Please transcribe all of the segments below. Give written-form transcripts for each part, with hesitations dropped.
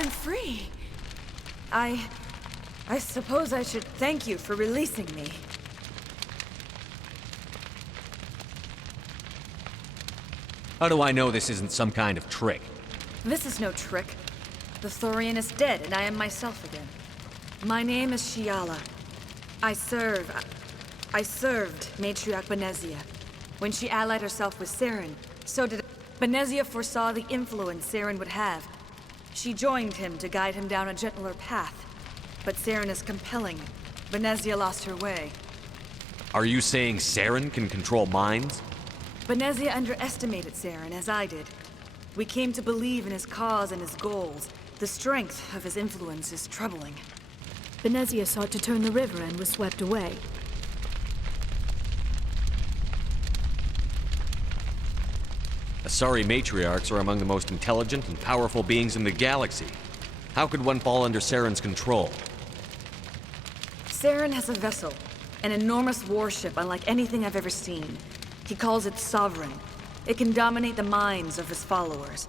I'm free. I suppose I should thank you for releasing me. How do I know this isn't some kind of trick? This is no trick. The Thorian is dead, and I am myself again. My name is Shiala. I served Matriarch Benezia. When she allied herself with Saren, so did Benezia foresaw the influence Saren would have. She joined him to guide him down a gentler path. But Saren is compelling. Benezia lost her way. Are you saying Saren can control minds? Benezia underestimated Saren, as I did. We came to believe in his cause and his goals. The strength of his influence is troubling. Benezia sought to turn the river and was swept away. Asari matriarchs are among the most intelligent and powerful beings in the galaxy. How could one fall under Saren's control? Saren has a vessel, an enormous warship unlike anything I've ever seen. He calls it Sovereign. It can dominate the minds of his followers.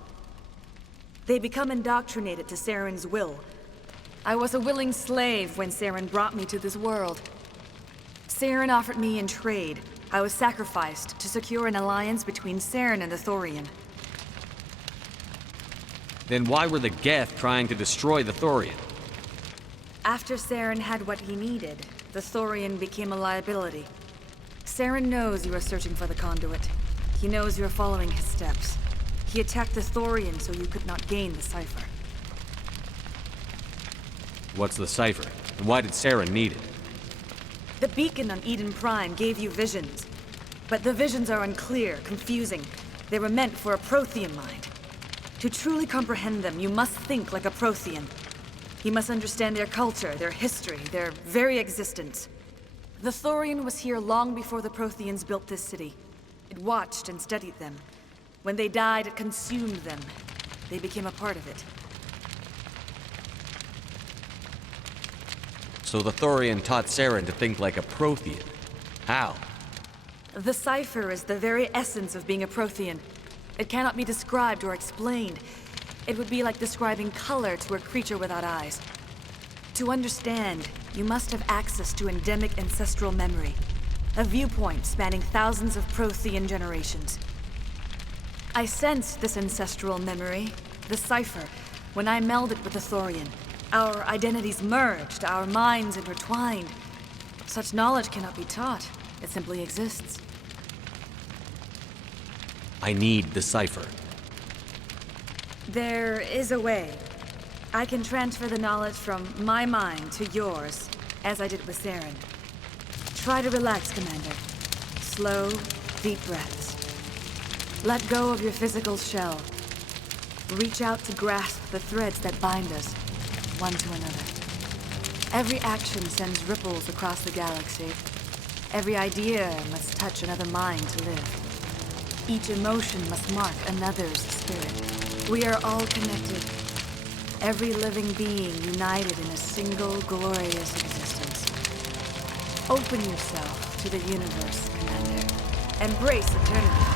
They become indoctrinated to Saren's will. I was a willing slave when Saren brought me to this world. Saren offered me in trade. I was sacrificed to secure an alliance between Saren and the Thorian. Then why were the Geth trying to destroy the Thorian? After Saren had what he needed, the Thorian became a liability. Saren knows you are searching for the Conduit. He knows you are following his steps. He attacked the Thorian so you could not gain the cipher. What's the cipher? And why did Saren need it? The beacon on Eden Prime gave you visions. But the visions are unclear, confusing. They were meant for a Prothean mind. To truly comprehend them, you must think like a Prothean. You must understand their culture, their history, their very existence. The Thorian was here long before the Protheans built this city. It watched and studied them. When they died, it consumed them. They became a part of it. So the Thorian taught Saren to think like a Prothean. How? The cipher is the very essence of being a Prothean. It cannot be described or explained. It would be like describing color to a creature without eyes. To understand, you must have access to endemic ancestral memory. A viewpoint spanning thousands of Prothean generations. I sensed this ancestral memory, the cipher, when I melded with the Thorian. Our identities merged, our minds intertwined. Such knowledge cannot be taught. It simply exists. I need the cipher. There is a way. I can transfer the knowledge from my mind to yours, as I did with Saren. Try to relax, Commander. Slow, deep breaths. Let go of your physical shell. Reach out to grasp the threads that bind us, one to another. Every action sends ripples across the galaxy. Every idea must touch another mind to live. Each emotion must mark another's spirit. We are all connected. Every living being united in a single glorious existence. Open yourself to the universe, Commander. Embrace eternity.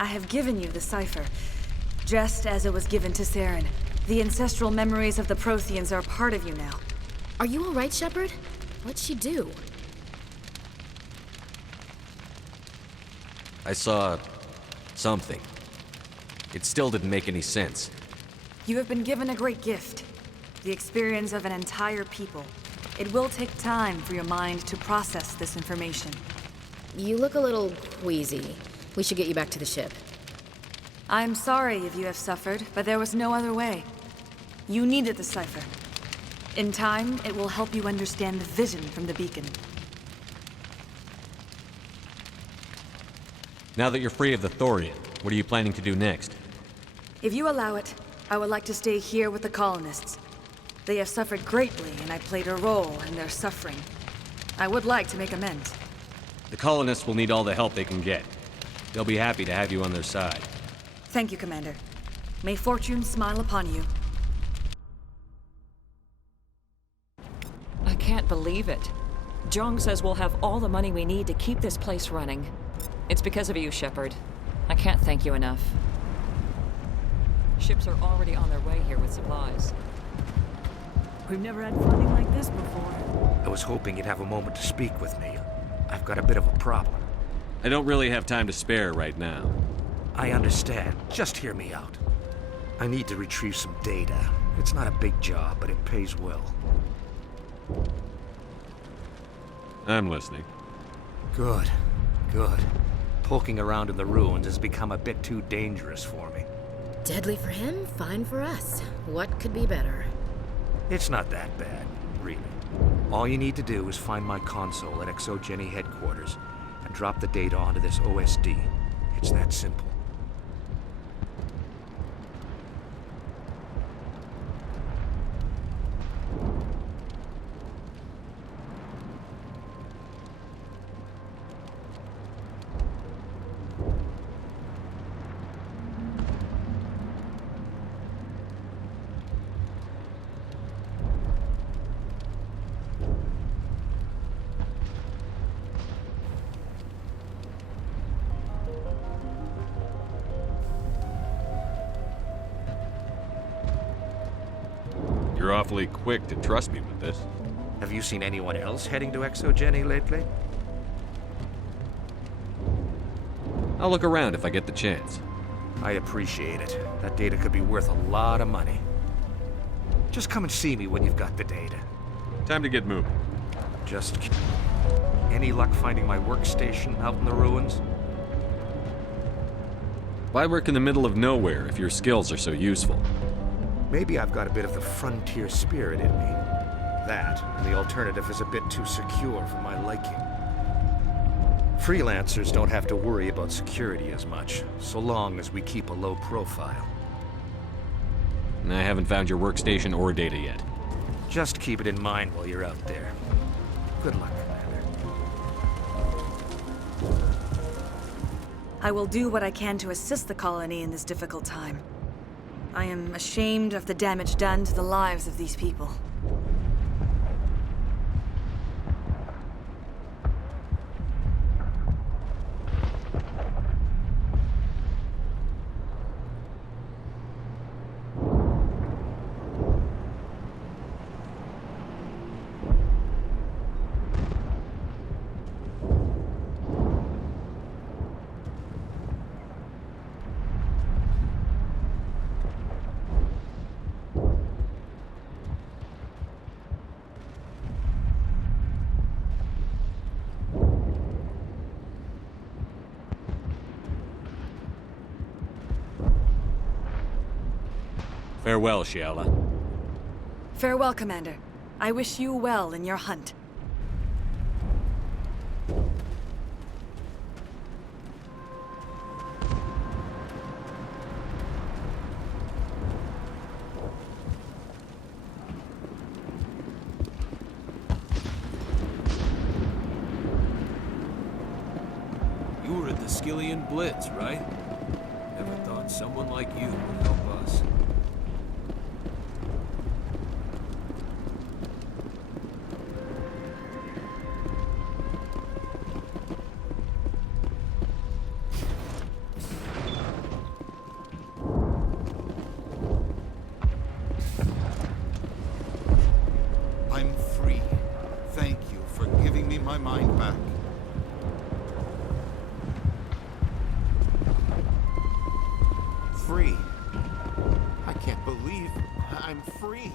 I have given you the cipher, just as it was given to Saren. The ancestral memories of the Protheans are part of you now. Are you all right, Shepard? What'd she do? I saw something. It still didn't make any sense. You have been given a great gift, the experience of an entire people. It will take time for your mind to process this information. You look a little queasy. We should get you back to the ship. I'm sorry if you have suffered, but there was no other way. You needed the cipher. In time, it will help you understand the vision from the beacon. Now that you're free of the Thorian, what are you planning to do next? If you allow it, I would like to stay here with the colonists. They have suffered greatly, and I played a role in their suffering. I would like to make amends. The colonists will need all the help they can get. They'll be happy to have you on their side. Thank you, Commander. May fortune smile upon you. I can't believe it. Jong says we'll have all the money we need to keep this place running. It's because of you, Shepard. I can't thank you enough. Ships are already on their way here with supplies. We've never had funding like this before. I was hoping you'd have a moment to speak with me. I've got a bit of a problem. I don't really have time to spare right now. I understand. Just hear me out. I need to retrieve some data. It's not a big job, but it pays well. I'm listening. Good. Good. Poking around in the ruins has become a bit too dangerous for me. Deadly for him, fine for us. What could be better? It's not that bad, really. All you need to do is find my console at Exogeny headquarters and drop the data onto this OSD. It's that simple. You're awfully quick to trust me with this. Have you seen anyone else heading to Exogeny lately? I'll look around if I get the chance. I appreciate it. That data could be worth a lot of money. Just come and see me when you've got the data. Time to get moving. Just... Any luck finding my workstation out in the ruins? Why work in the middle of nowhere if your skills are so useful? Maybe I've got a bit of the frontier spirit in me. That, and the alternative is a bit too secure for my liking. Freelancers don't have to worry about security as much, so long as we keep a low profile. I haven't found your workstation or data yet. Just keep it in mind while you're out there. Good luck, Commander. I will do what I can to assist the colony in this difficult time. I am ashamed of the damage done to the lives of these people. Farewell, Shiala. Farewell, Commander. I wish you well in your hunt. You were at the Skillian Blitz, right? Never thought someone like you would help us. I'm free. Thank you for giving me my mind back. Free. I can't believe I'm free.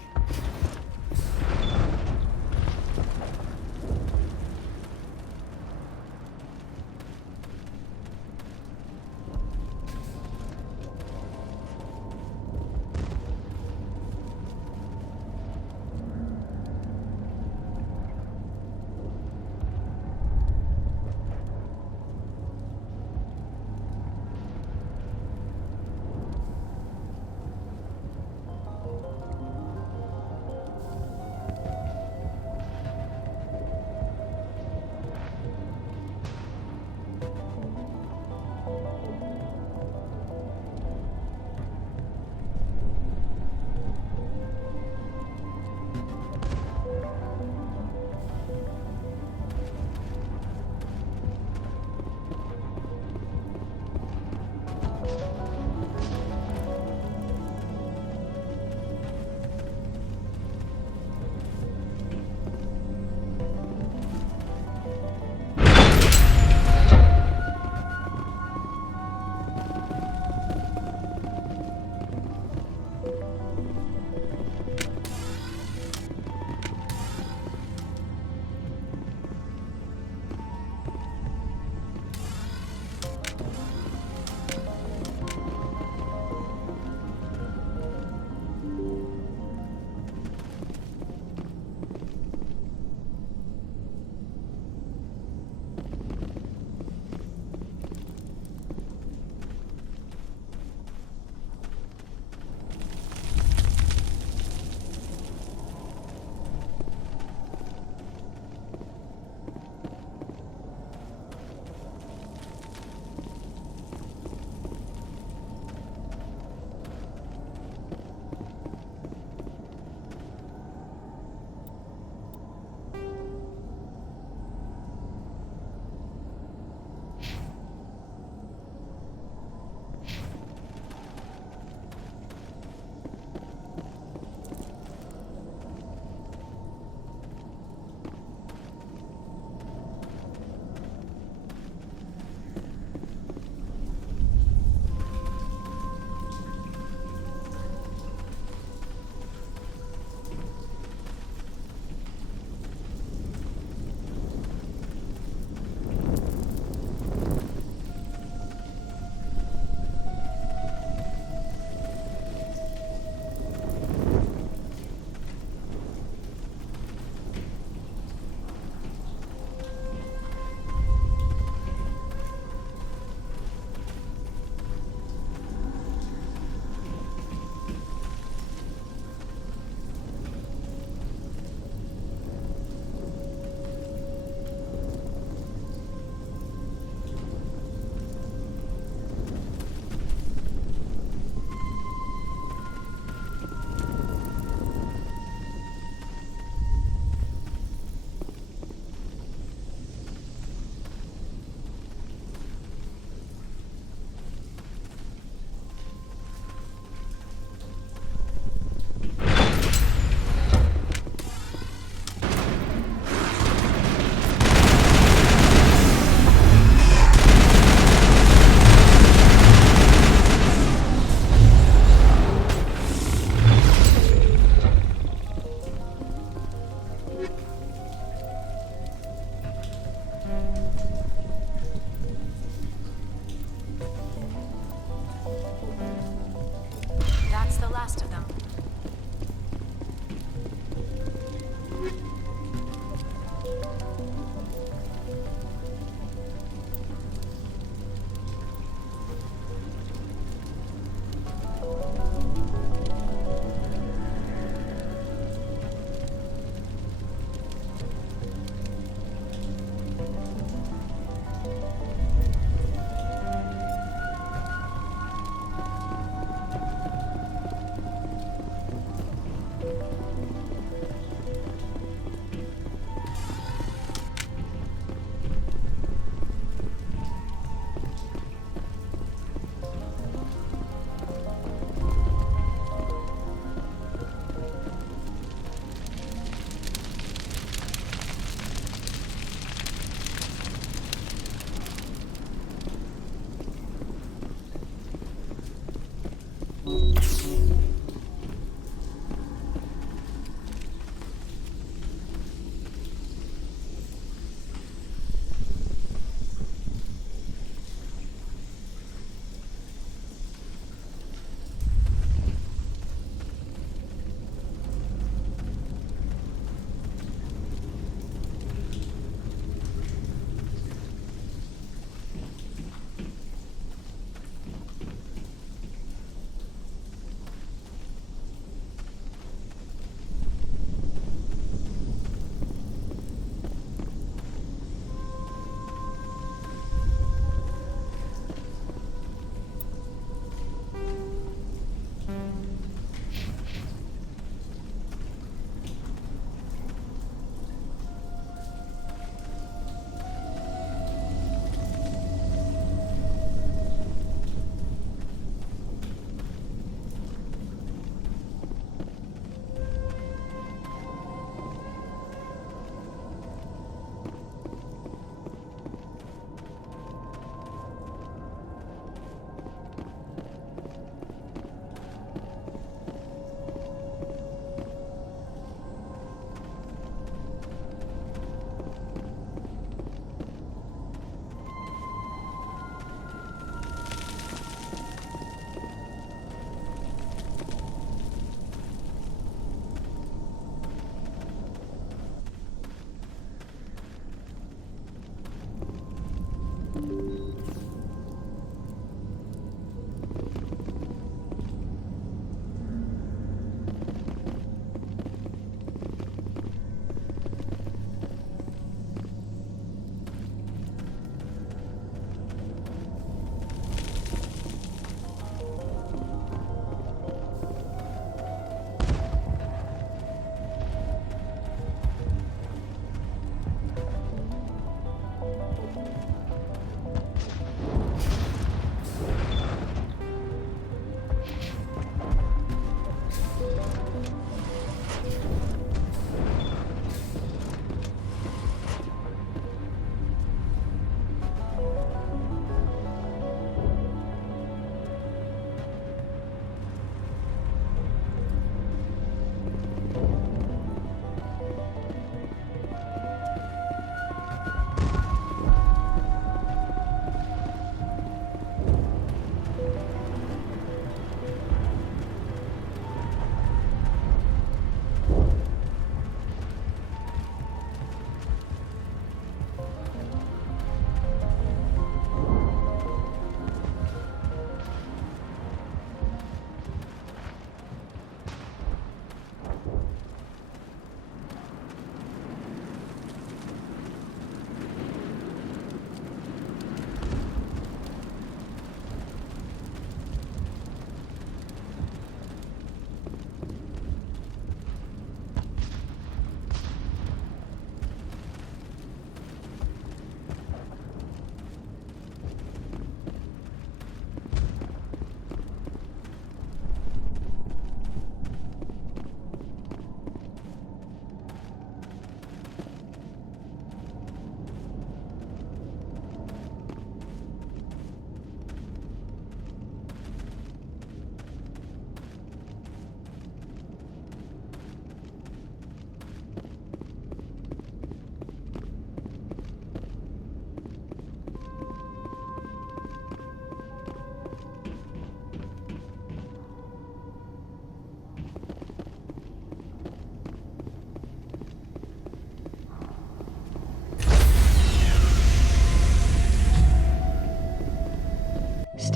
last of them.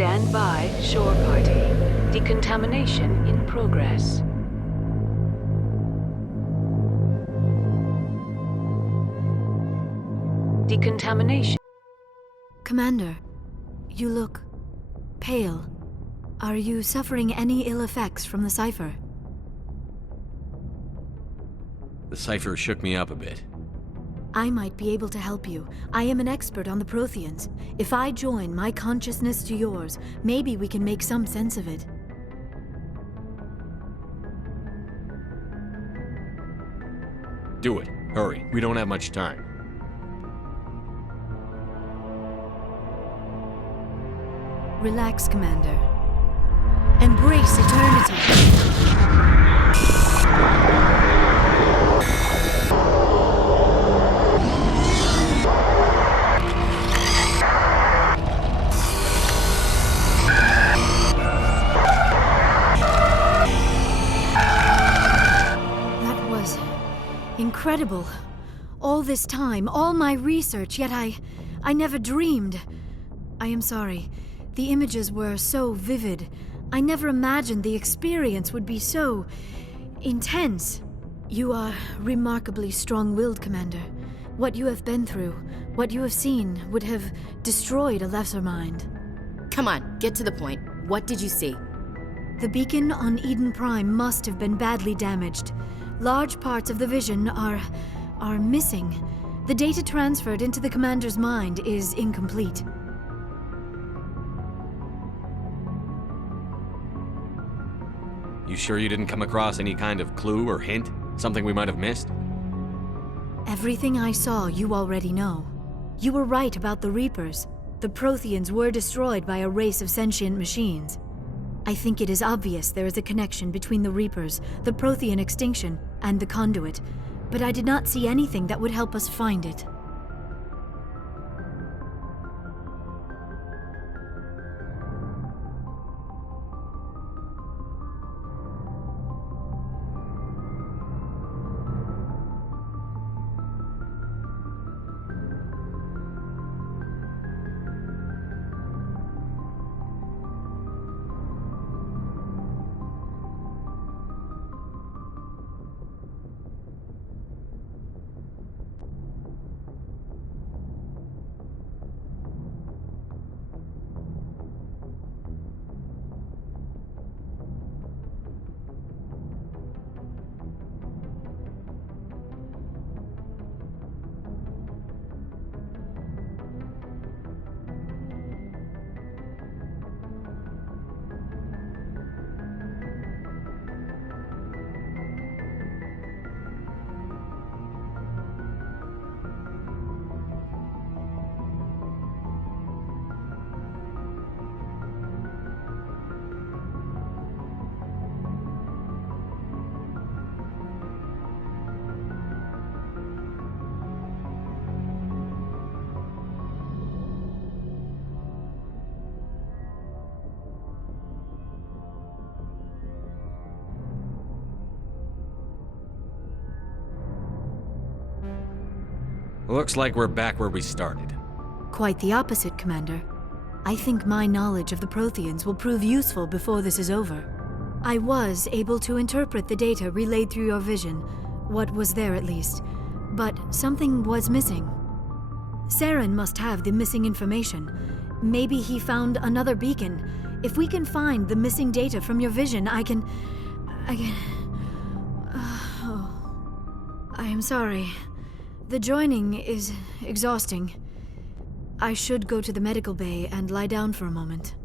Stand by, shore party. Decontamination in progress. Decontamination. Commander, you look pale. Are you suffering any ill effects from the cipher? The cipher shook me up a bit. I might be able to help you. I am an expert on the Protheans. If I join my consciousness to yours, maybe we can make some sense of it. Do it. Hurry. We don't have much time. Relax, Commander. Embrace eternity. That was incredible. All this time, all my research, yet I never dreamed. I am sorry. The images were so vivid. I never imagined the experience would be so intense. You are remarkably strong-willed, Commander. What you have been through, what you have seen, would have destroyed a lesser mind. Come on, get to the point. What did you see? The beacon on Eden Prime must have been badly damaged. Large parts of the vision are missing. The data transferred into the Commander's mind is incomplete. You sure you didn't come across any kind of clue or hint? Something we might have missed? Everything I saw, you already know. You were right about the Reapers. The Protheans were destroyed by a race of sentient machines. I think it is obvious there is a connection between the Reapers, the Prothean extinction, and the Conduit, but I did not see anything that would help us find it. Looks like we're back where we started. Quite the opposite, Commander. I think my knowledge of the Protheans will prove useful before this is over. I was able to interpret the data relayed through your vision, what was there at least, but something was missing. Saren must have the missing information. Maybe he found another beacon. If we can find the missing data from your vision, I can... I am sorry. The joining is exhausting. I should go to the medical bay and lie down for a moment.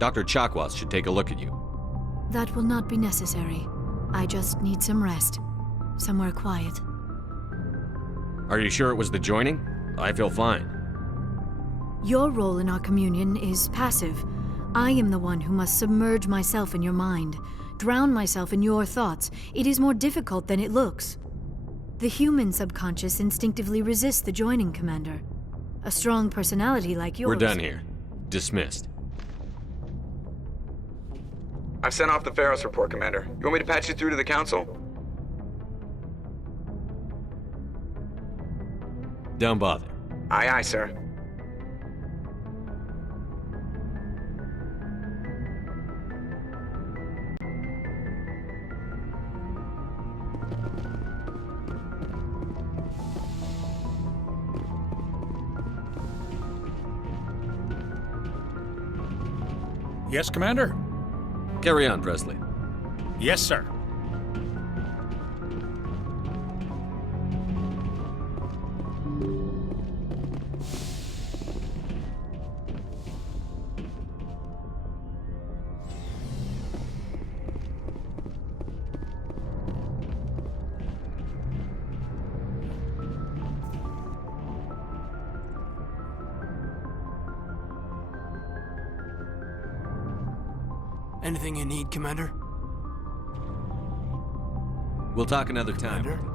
Dr. Chakwas should take a look at you. That will not be necessary. I just need some rest. Somewhere quiet. Are you sure it was the joining? I feel fine. Your role in our communion is passive. I am the one who must submerge myself in your mind, drown myself in your thoughts. It is more difficult than it looks. The human subconscious instinctively resists the joining, Commander. A strong personality like yours... We're done here. Dismissed. I've sent off the Pharos report, Commander. You want me to patch you through to the Council? Don't bother. Aye, aye, sir. Yes, Commander? Carry on, Presley. Yes, sir. Anything you need, Commander? We'll talk another time. Commander?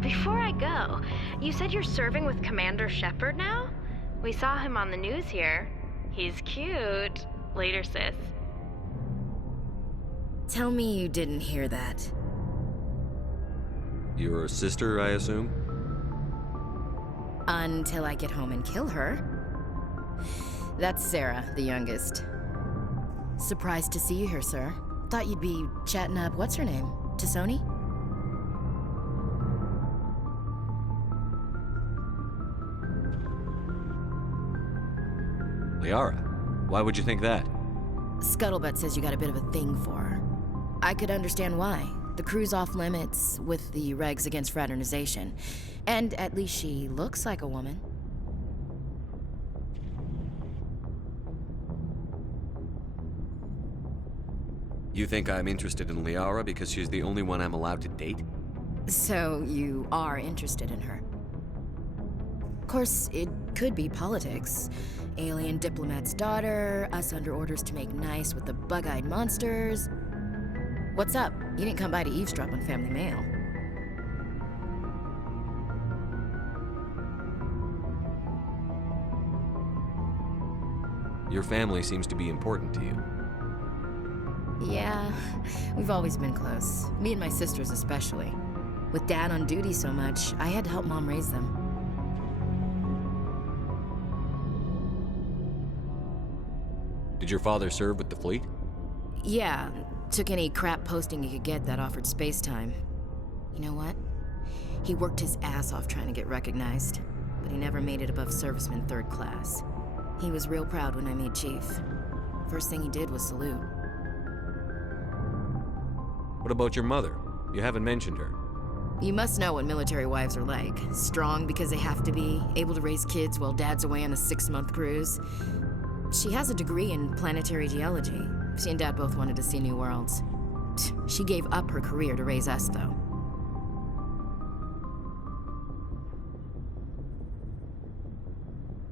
Before I go, you said you're serving with Commander Shepard now? We saw him on the news here. He's cute. Later, sis. Tell me you didn't hear that. Your sister, I assume? Until I get home and kill her. That's Sarah, the youngest. Surprised to see you here, sir. Thought you'd be chatting up, what's her name? T'Soni? Liara. Why would you think that? Scuttlebutt says you got a bit of a thing for her. I could understand why. The crew's off limits with the regs against fraternization. And at least she looks like a woman. You think I'm interested in Liara because she's the only one I'm allowed to date? So you are interested in her. Of course, it could be politics. Alien diplomat's daughter, us under orders to make nice with the bug-eyed monsters. What's up? You didn't come by to eavesdrop on Family Mail. Your family seems to be important to you. Yeah, we've always been close. Me and my sisters especially. With Dad on duty so much, I had to help Mom raise them. Did your father serve with the fleet? Yeah, took any crap posting he could get that offered space time. You know what? He worked his ass off trying to get recognized, but he never made it above serviceman 3rd class. He was real proud when I made chief. First thing he did was salute. What about your mother? You haven't mentioned her. You must know what military wives are like. Strong because they have to be, able to raise kids while Dad's away on a 6-month cruise. She has a degree in planetary geology. She and Dad both wanted to see new worlds. She gave up her career to raise us, though.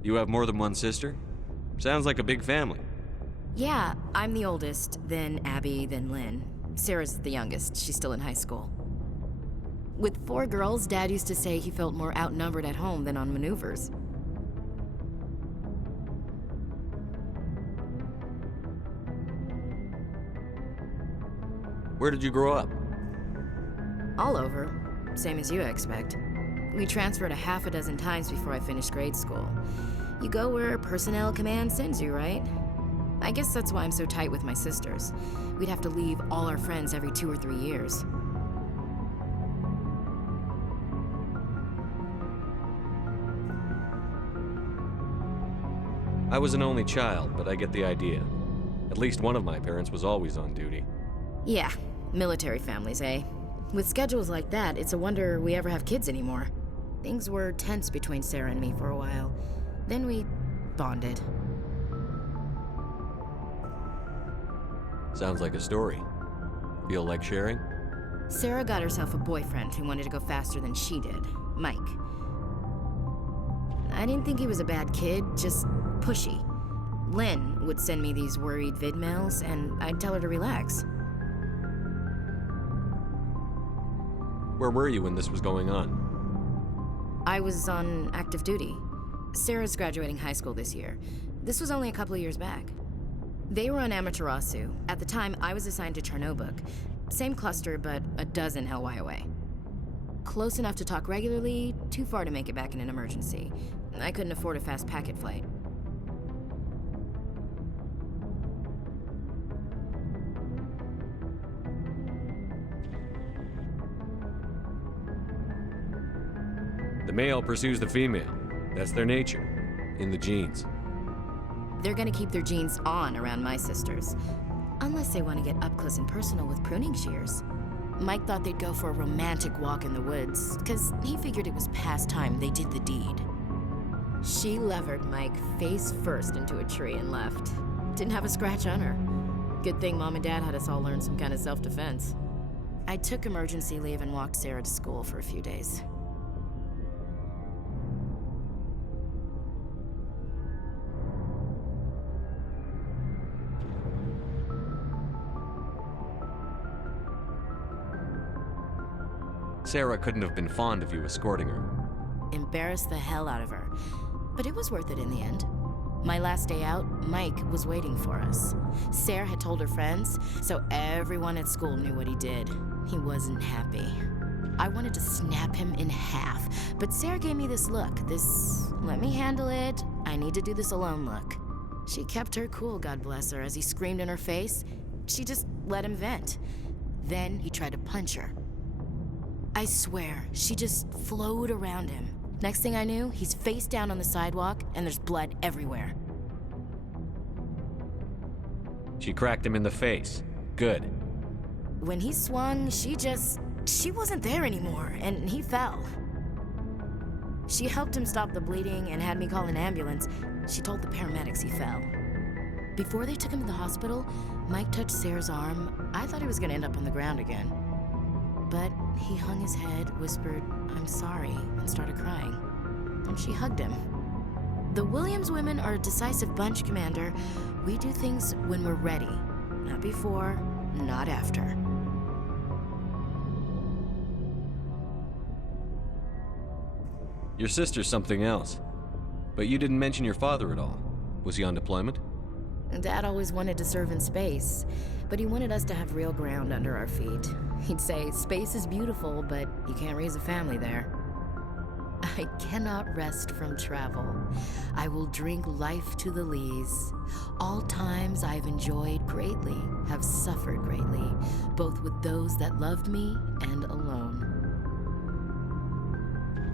You have more than one sister? Sounds like a big family. Yeah, I'm the oldest, then Abby, then Lynn. Sarah's the youngest. She's still in high school. With 4 girls, Dad used to say he felt more outnumbered at home than on maneuvers. Where did you grow up? All over. Same as you, I expect. We transferred a half a dozen times before I finished grade school. You go where personnel command sends you, right? I guess that's why I'm so tight with my sisters. We'd have to leave all our friends every 2 or 3 years. I was an only child, but I get the idea. At least one of my parents was always on duty. Yeah, military families, eh? With schedules like that, it's a wonder we ever have kids anymore. Things were tense between Sarah and me for a while. Then we bonded. Sounds like a story. Feel like sharing? Sarah got herself a boyfriend who wanted to go faster than she did, Mike. I didn't think he was a bad kid, just pushy. Lynn would send me these worried vid mails, and I'd tell her to relax. Where were you when this was going on? I was on active duty. Sarah's graduating high school this year. This was only a couple of years back. They were on Amaterasu. At the time, I was assigned to Chernobog. Same cluster, but a dozen LY away. Close enough to talk regularly, too far to make it back in an emergency. I couldn't afford a fast packet flight. The male pursues the female. That's their nature. In the genes. They're gonna keep their genes on around my sisters. Unless they want to get up close and personal with pruning shears. Mike thought they'd go for a romantic walk in the woods, because he figured it was past time they did the deed. She levered Mike face first into a tree and left. Didn't have a scratch on her. Good thing Mom and Dad had us all learn some kind of self-defense. I took emergency leave and walked Sarah to school for a few days. Sarah couldn't have been fond of you escorting her. Embarrassed the hell out of her. But it was worth it in the end. My last day out, Mike was waiting for us. Sarah had told her friends, so everyone at school knew what he did. He wasn't happy. I wanted to snap him in half, but Sarah gave me this look, this let me handle it, I need to do this alone look. She kept her cool, God bless her, as he screamed in her face. She just let him vent. Then he tried to punch her. I swear, she just flowed around him. Next thing I knew, he's face down on the sidewalk, and there's blood everywhere. She cracked him in the face. Good. When he swung, she wasn't there anymore, and he fell. She helped him stop the bleeding and had me call an ambulance. She told the paramedics he fell. Before they took him to the hospital, Mike touched Sarah's arm. I thought he was gonna end up on the ground again. But he hung his head, whispered, "I'm sorry," and started crying. And she hugged him. The Williams women are a decisive bunch, Commander. We do things when we're ready. Not before, not after. Your sister's something else. But you didn't mention your father at all. Was he on deployment? Dad always wanted to serve in space, but he wanted us to have real ground under our feet. He'd say, space is beautiful, but you can't raise a family there. I cannot rest from travel. I will drink life to the lees. All times I've enjoyed greatly, have suffered greatly, both with those that loved me and alone.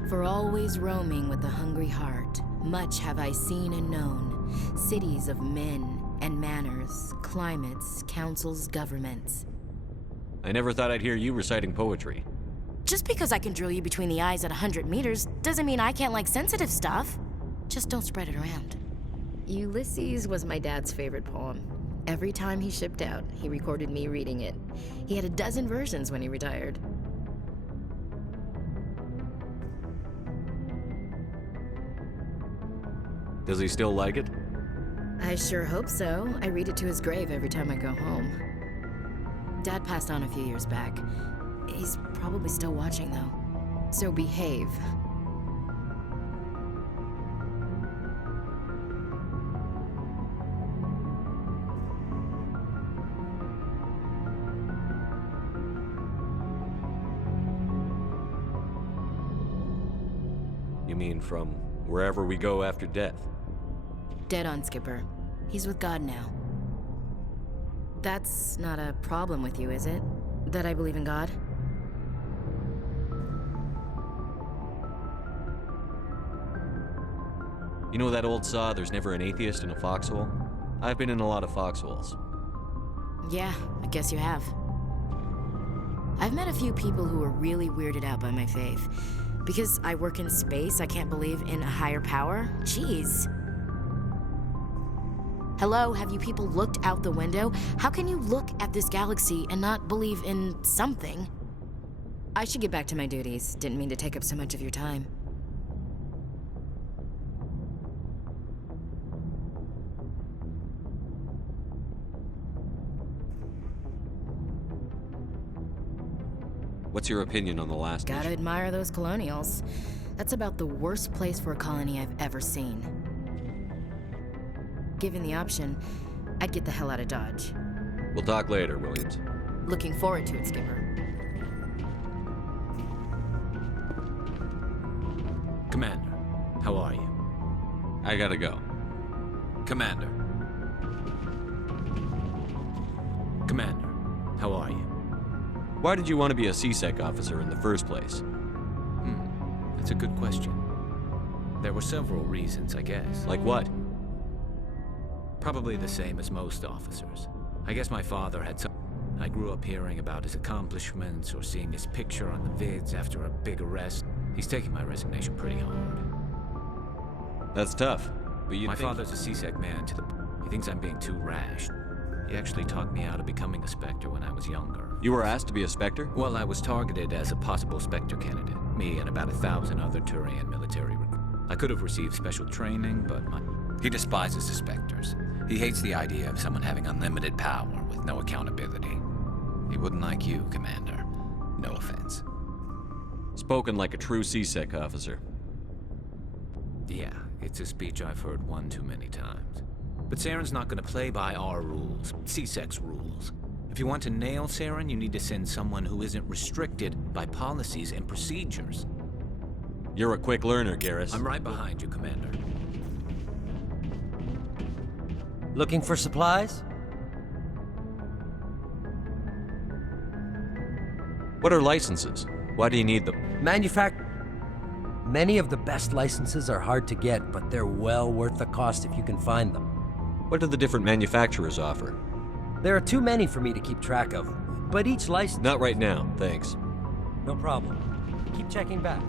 For always roaming with a hungry heart, much have I seen and known, cities of men and manners, climates, councils, governments. I never thought I'd hear you reciting poetry. Just because I can drill you between the eyes at 100 meters doesn't mean I can't like sensitive stuff. Just don't spread it around. Ulysses was my dad's favorite poem. Every time he shipped out, he recorded me reading it. He had a dozen versions when he retired. Does he still like it? I sure hope so. I read it to his grave every time I go home. Dad passed on a few years back. He's probably still watching, though. So behave. You mean from wherever we go after death? Dead on, Skipper. He's with God now. That's not a problem with you, is it? That I believe in God? You know that old saw, there's never an atheist in a foxhole? I've been in a lot of foxholes. Yeah, I guess you have. I've met a few people who are really weirded out by my faith. Because I work in space, I can't believe in a higher power? Jeez. Hello, have you people looked out the window? How can you look at this galaxy and not believe in something? I should get back to my duties. Didn't mean to take up so much of your time. What's your opinion on the last Gotta mission? admire those colonials. That's about the worst place for a colony I've ever seen. Given the option, I'd get the hell out of Dodge. We'll talk later, Williams. Looking forward to it, Skipper. Commander, how are you? I gotta go. Commander. Commander, how are you? Why did you want to be a CSEC officer in the first place? That's a good question. There were several reasons, I guess. Like what? Probably the same as most officers. I guess my father had some... I grew up hearing about his accomplishments or seeing his picture on the vids after a big arrest. He's taking my resignation pretty hard. That's tough, but My father's a CSEC man to the... He thinks I'm being too rash. He actually talked me out of becoming a Spectre when I was younger. You were asked to be a Spectre? Well, I was targeted as a possible Spectre candidate. Me and about 1,000 other Turian military recruits. I could have received special training, but He despises the Spectres. He hates the idea of someone having unlimited power with no accountability. He wouldn't like you, Commander. No offense. Spoken like a true CSEC officer. Yeah, it's a speech I've heard one too many times. But Saren's not gonna play by our rules, CSEC's rules. If you want to nail Saren, you need to send someone who isn't restricted by policies and procedures. You're a quick learner, Garrus. I'm right behind you, Commander. Looking for supplies? What are licenses? Why do you need them? Many of the best licenses are hard to get, but they're well worth the cost if you can find them. What do the different manufacturers offer? There are too many for me to keep track of, but each license... Not right now, thanks. No problem. Keep checking back.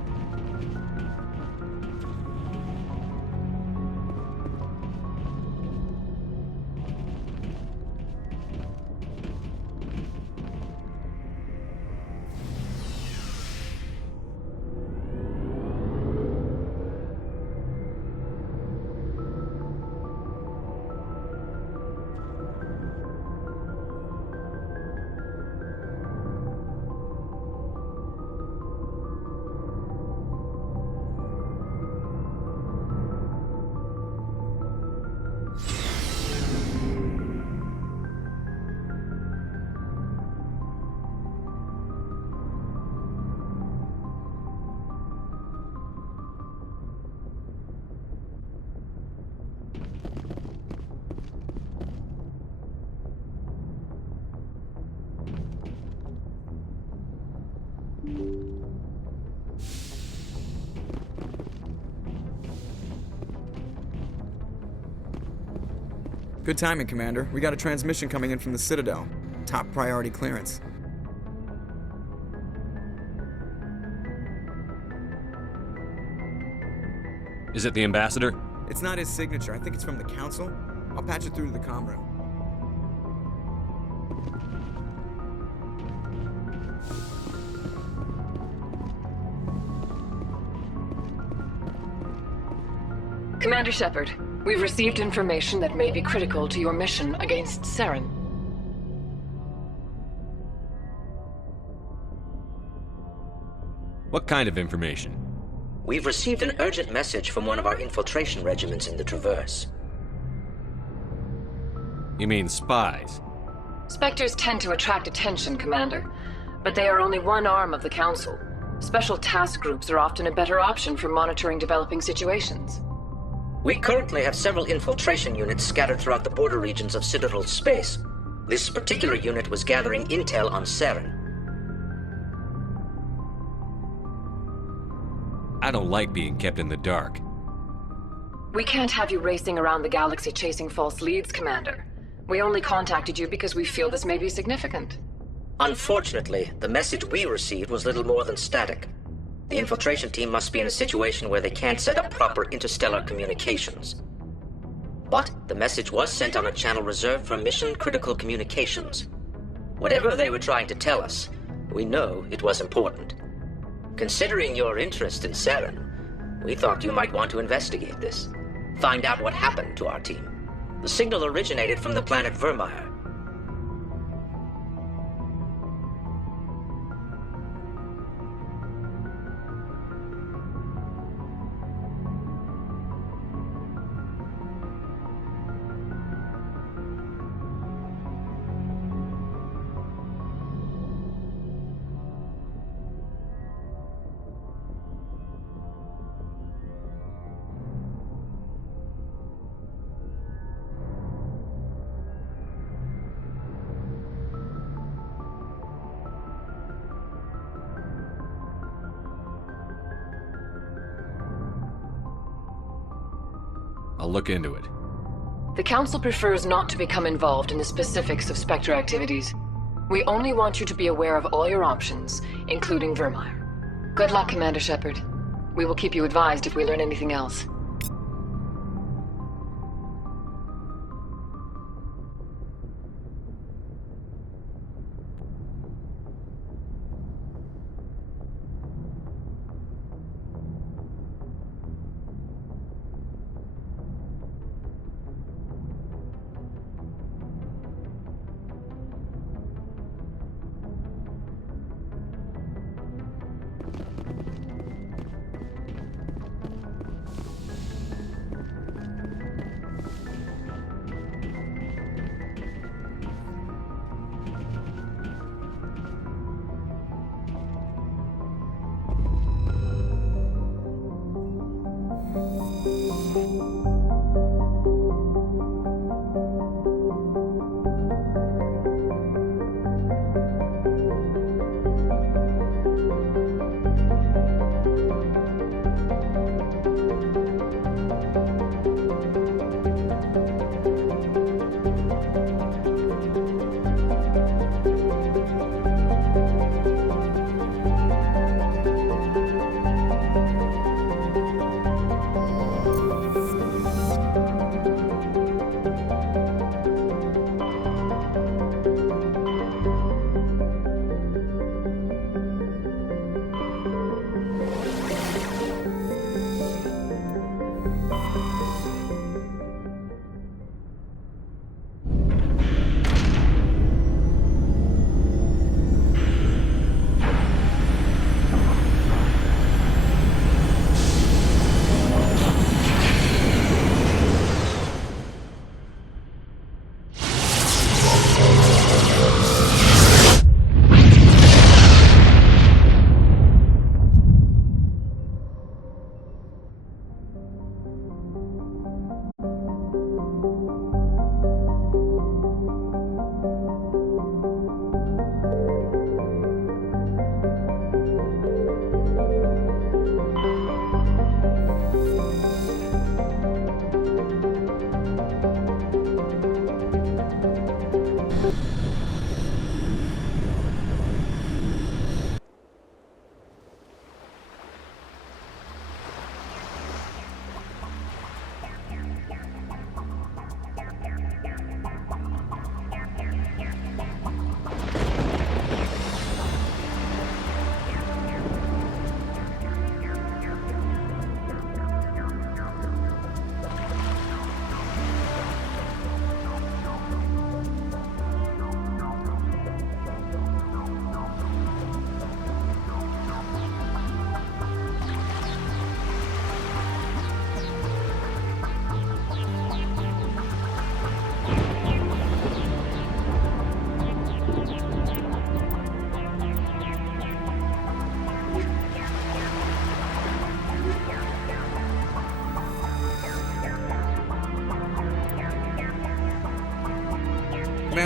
Good timing, Commander. We got a transmission coming in from the Citadel. Top priority clearance. Is it the Ambassador? It's not his signature. I think it's from the Council. I'll patch it through to the comm room. Commander Shepard, we've received information that may be critical to your mission against Saren. What kind of information? We've received an urgent message from one of our infiltration regiments in the Traverse. You mean spies? Spectres tend to attract attention, Commander, but they are only one arm of the Council. Special task groups are often a better option for monitoring developing situations. We currently have several infiltration units scattered throughout the border regions of Citadel space. This particular unit was gathering intel on Saren. I don't like being kept in the dark. We can't have you racing around the galaxy chasing false leads, Commander. We only contacted you because we feel this may be significant. Unfortunately, the message we received was little more than static. The infiltration team must be in a situation where they can't set up proper interstellar communications. But the message was sent on a channel reserved for mission-critical communications. Whatever they were trying to tell us, we know it was important. Considering your interest in Saren, we thought you might want to investigate this. Find out what happened to our team. The signal originated from the planet Vermeer. I'll look into it. The Council prefers not to become involved in the specifics of Spectre activities. We only want you to be aware of all your options, including Vermeer. Good luck, Commander Shepard. We will keep you advised if we learn anything else.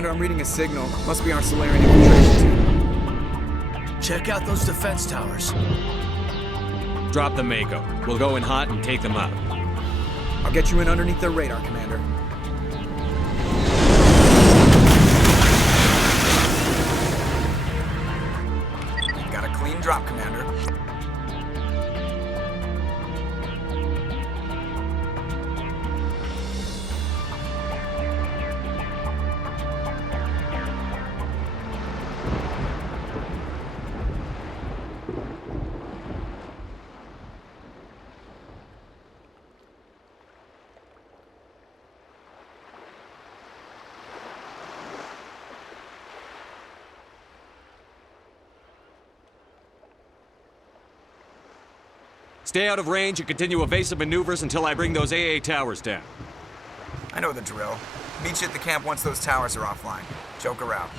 Commander, I'm reading a signal. Must be our Solarian infiltration team. Check out those defense towers. Drop the Mako. We'll go in hot and take them out. I'll get you in underneath their radar, Commander. Got a clean drop, Commander. Stay out of range and continue evasive maneuvers until I bring those AA towers down. I know the drill. Meet you at the camp once those towers are offline. Joker out.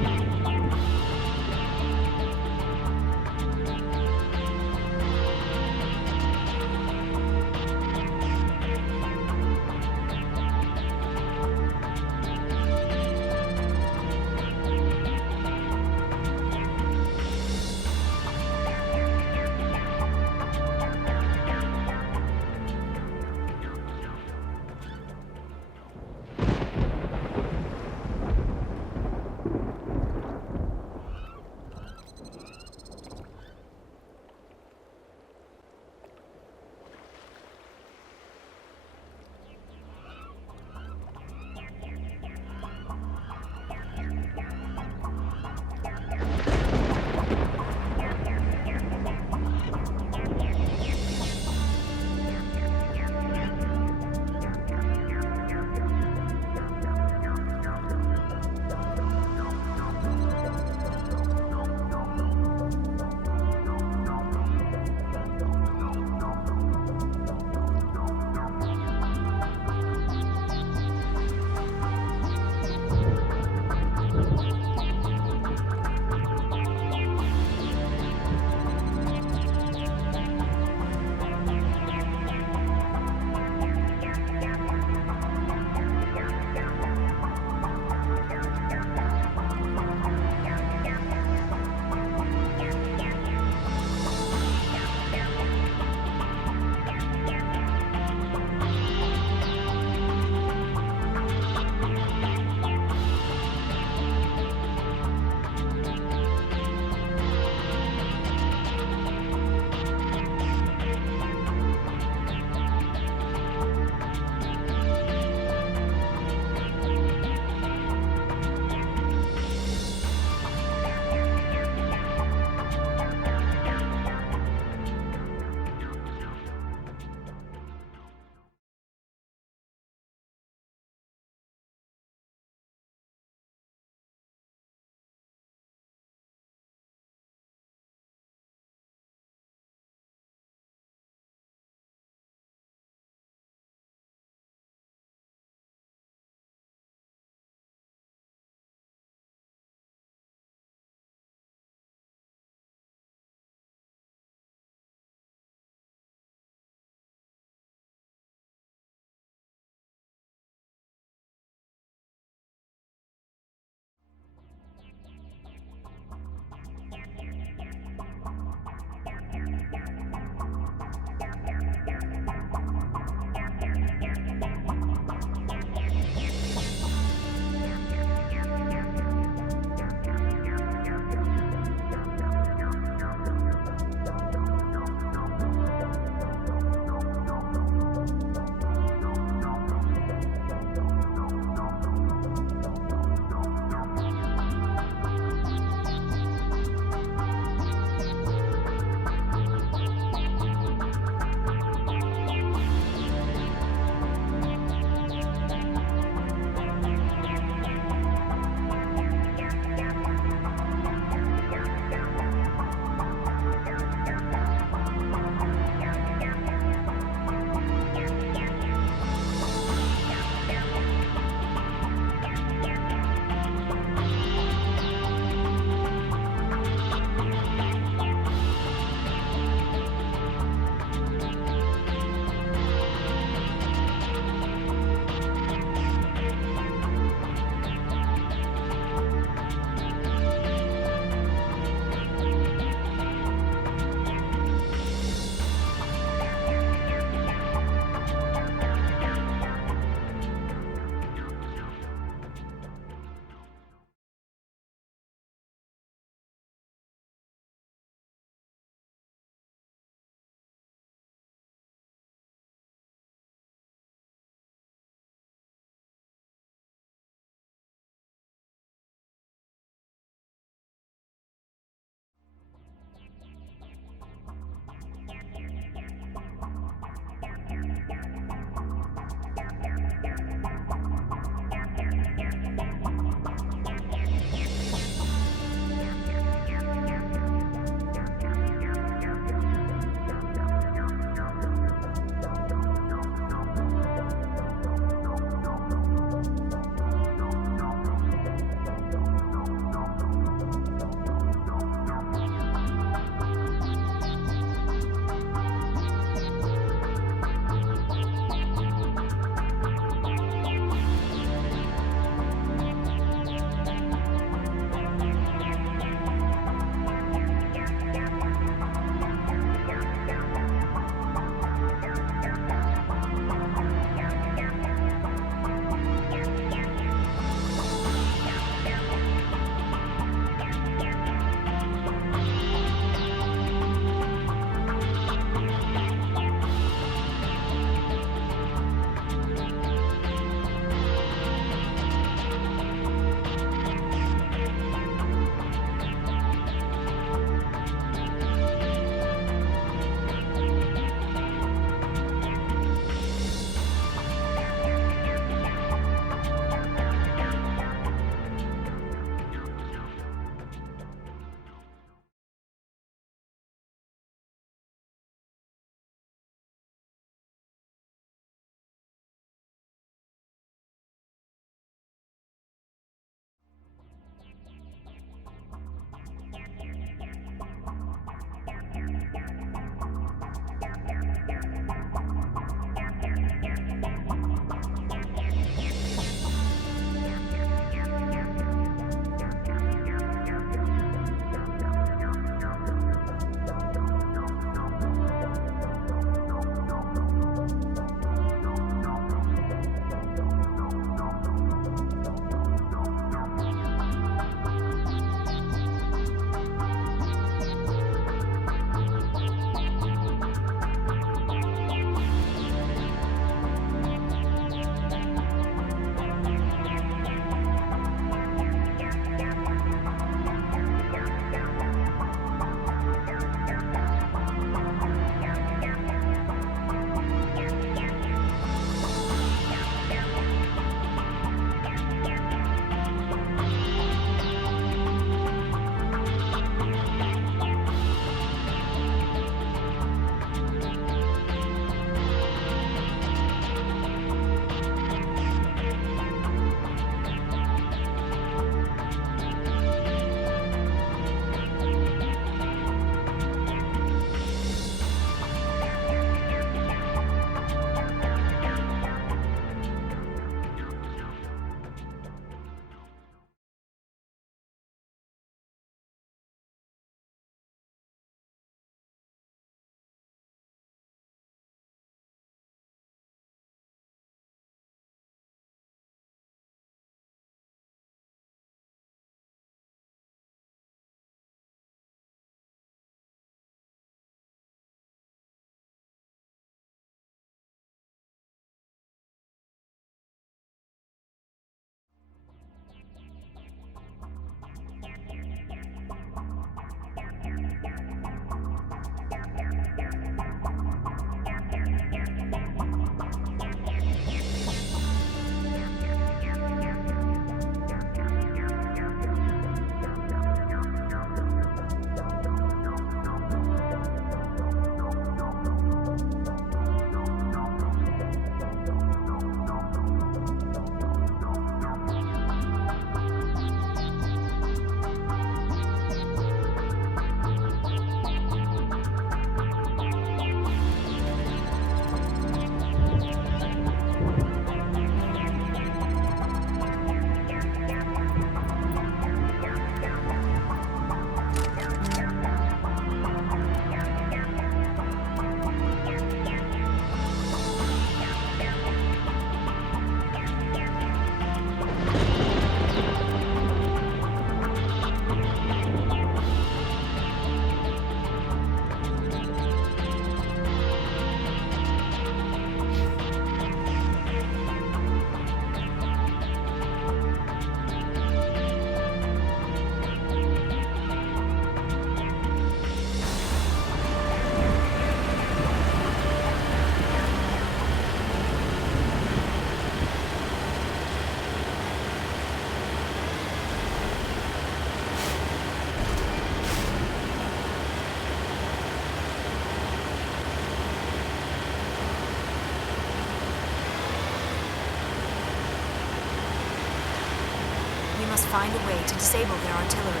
find a way to disable their artillery.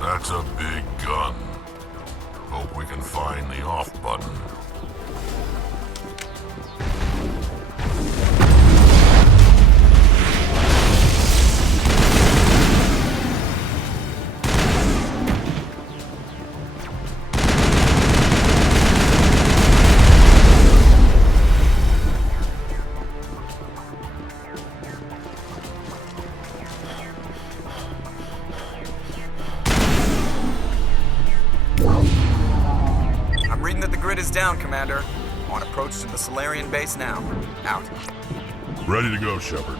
That's a big gun. Hope we can find the off button. Is down, Commander. On approach to the Solarian base now. Out. Ready to go, Shepard.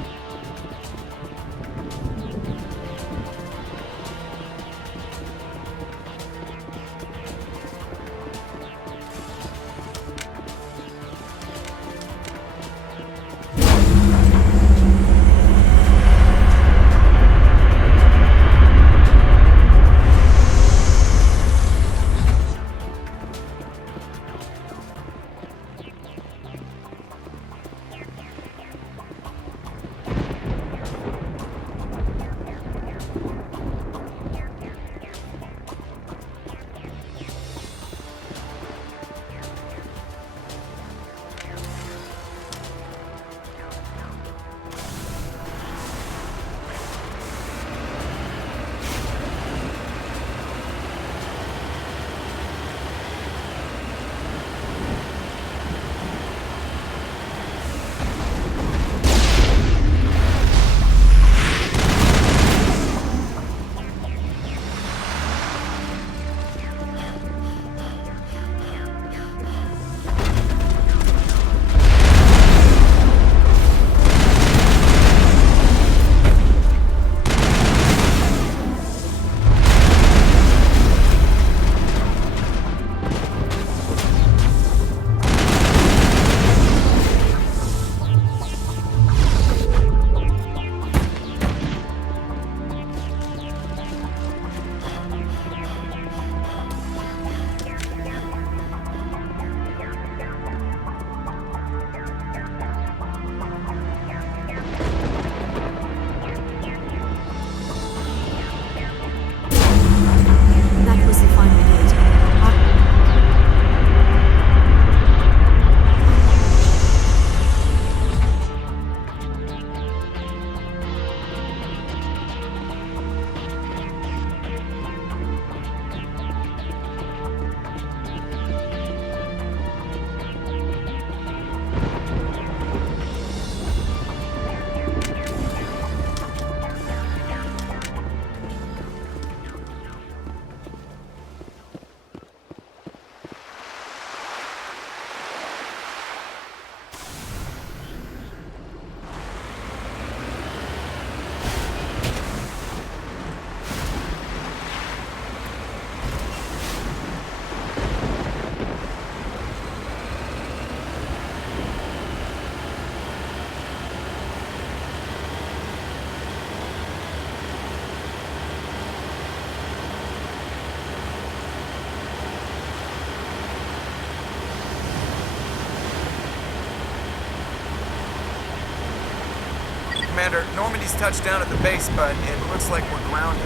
Commander, Normandy's touched down at the base, but it looks like we're grounded.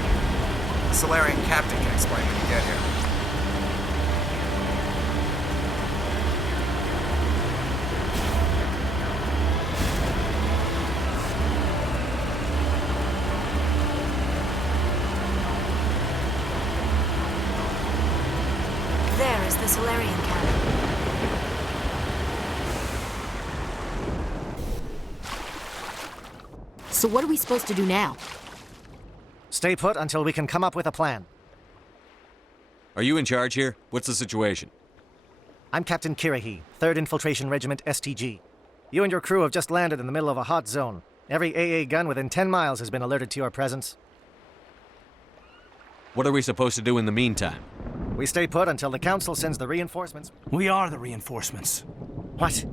The Solarian captain can explain when you get here. There is the Solarian cabin. So what are we supposed to do now? Stay put until we can come up with a plan. Are you in charge here? What's the situation? I'm Captain Kirrahe, 3rd Infiltration Regiment STG. You and your crew have just landed in the middle of a hot zone. Every AA gun within 10 miles has been alerted to your presence. What are we supposed to do in the meantime? We stay put until the Council sends the reinforcements. We are the reinforcements. What?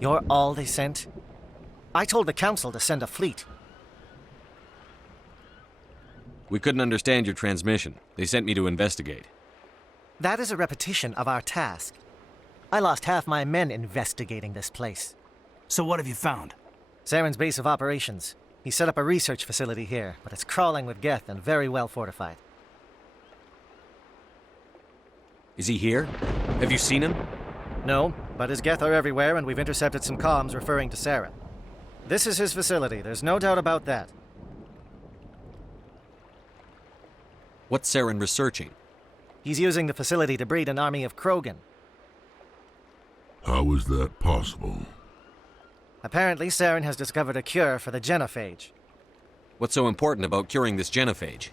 You're all they sent? I told the Council to send a fleet. We couldn't understand your transmission. They sent me to investigate. That is a repetition of our task. I lost half my men investigating this place. So what have you found? Saren's base of operations. He set up a research facility here, but it's crawling with Geth and very well fortified. Is he here? Have you seen him? No, but his Geth are everywhere, and we've intercepted some comms referring to Saren. This is his facility, there's no doubt about that. What's Saren researching? He's using the facility to breed an army of Krogan. How is that possible? Apparently, Saren has discovered a cure for the genophage. What's so important about curing this genophage?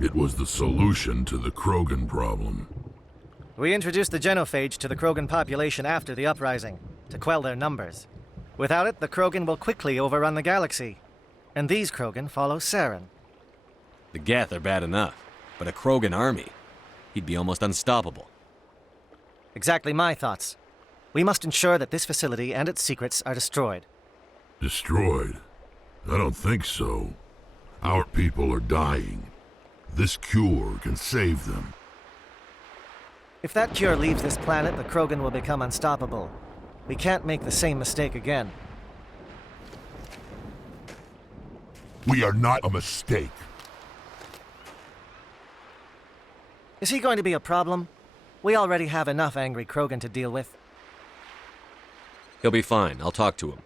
It was the solution to the Krogan problem. We introduced the genophage to the Krogan population after the uprising, to quell their numbers. Without it, the Krogan will quickly overrun the galaxy. And these Krogan follow Saren. The Geth are bad enough, but a Krogan army? He'd be almost unstoppable. Exactly my thoughts. We must ensure that this facility and its secrets are destroyed. Destroyed? I don't think so. Our people are dying. This cure can save them. If that cure leaves this planet, the Krogan will become unstoppable. We can't make the same mistake again. We are not a mistake. Is he going to be a problem? We already have enough angry Krogan to deal with. He'll be fine. I'll talk to him.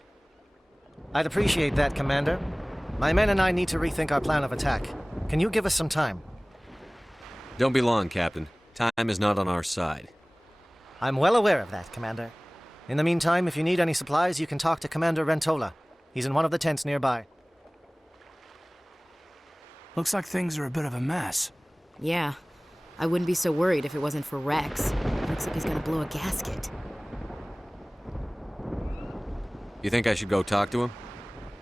I'd appreciate that, Commander. My men and I need to rethink our plan of attack. Can you give us some time? Don't be long, Captain. Time is not on our side. I'm well aware of that, Commander. In the meantime, if you need any supplies, you can talk to Commander Rentola. He's in one of the tents nearby. Looks like things are a bit of a mess. Yeah. I wouldn't be so worried if it wasn't for Rex. Looks like he's gonna blow a gasket. You think I should go talk to him?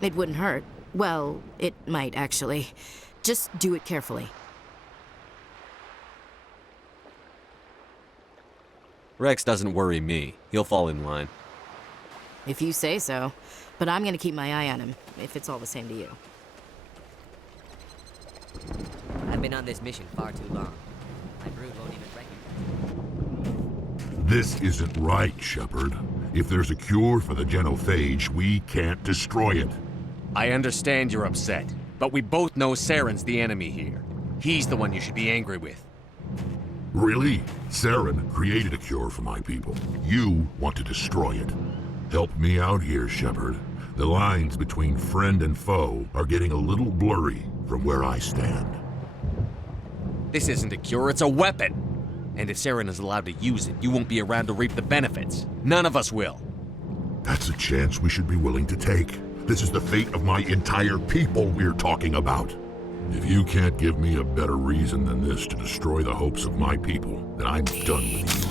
It wouldn't hurt. Well, it might, actually. Just do it carefully. Rex doesn't worry me. He'll fall in line. If you say so. But I'm gonna keep my eye on him, if it's all the same to you. I've been on this mission far too long. My brood won't even recognize me. This isn't right, Shepard. If there's a cure for the genophage, we can't destroy it. I understand you're upset, but we both know Saren's the enemy here. He's the one you should be angry with. Really? Saren created a cure for my people. You want to destroy it. Help me out here, Shepard. The lines between friend and foe are getting a little blurry from where I stand. This isn't a cure, it's a weapon! And if Saren is allowed to use it, you won't be around to reap the benefits. None of us will. That's a chance we should be willing to take. This is the fate of my entire people we're talking about. If you can't give me a better reason than this to destroy the hopes of my people, then I'm done with you.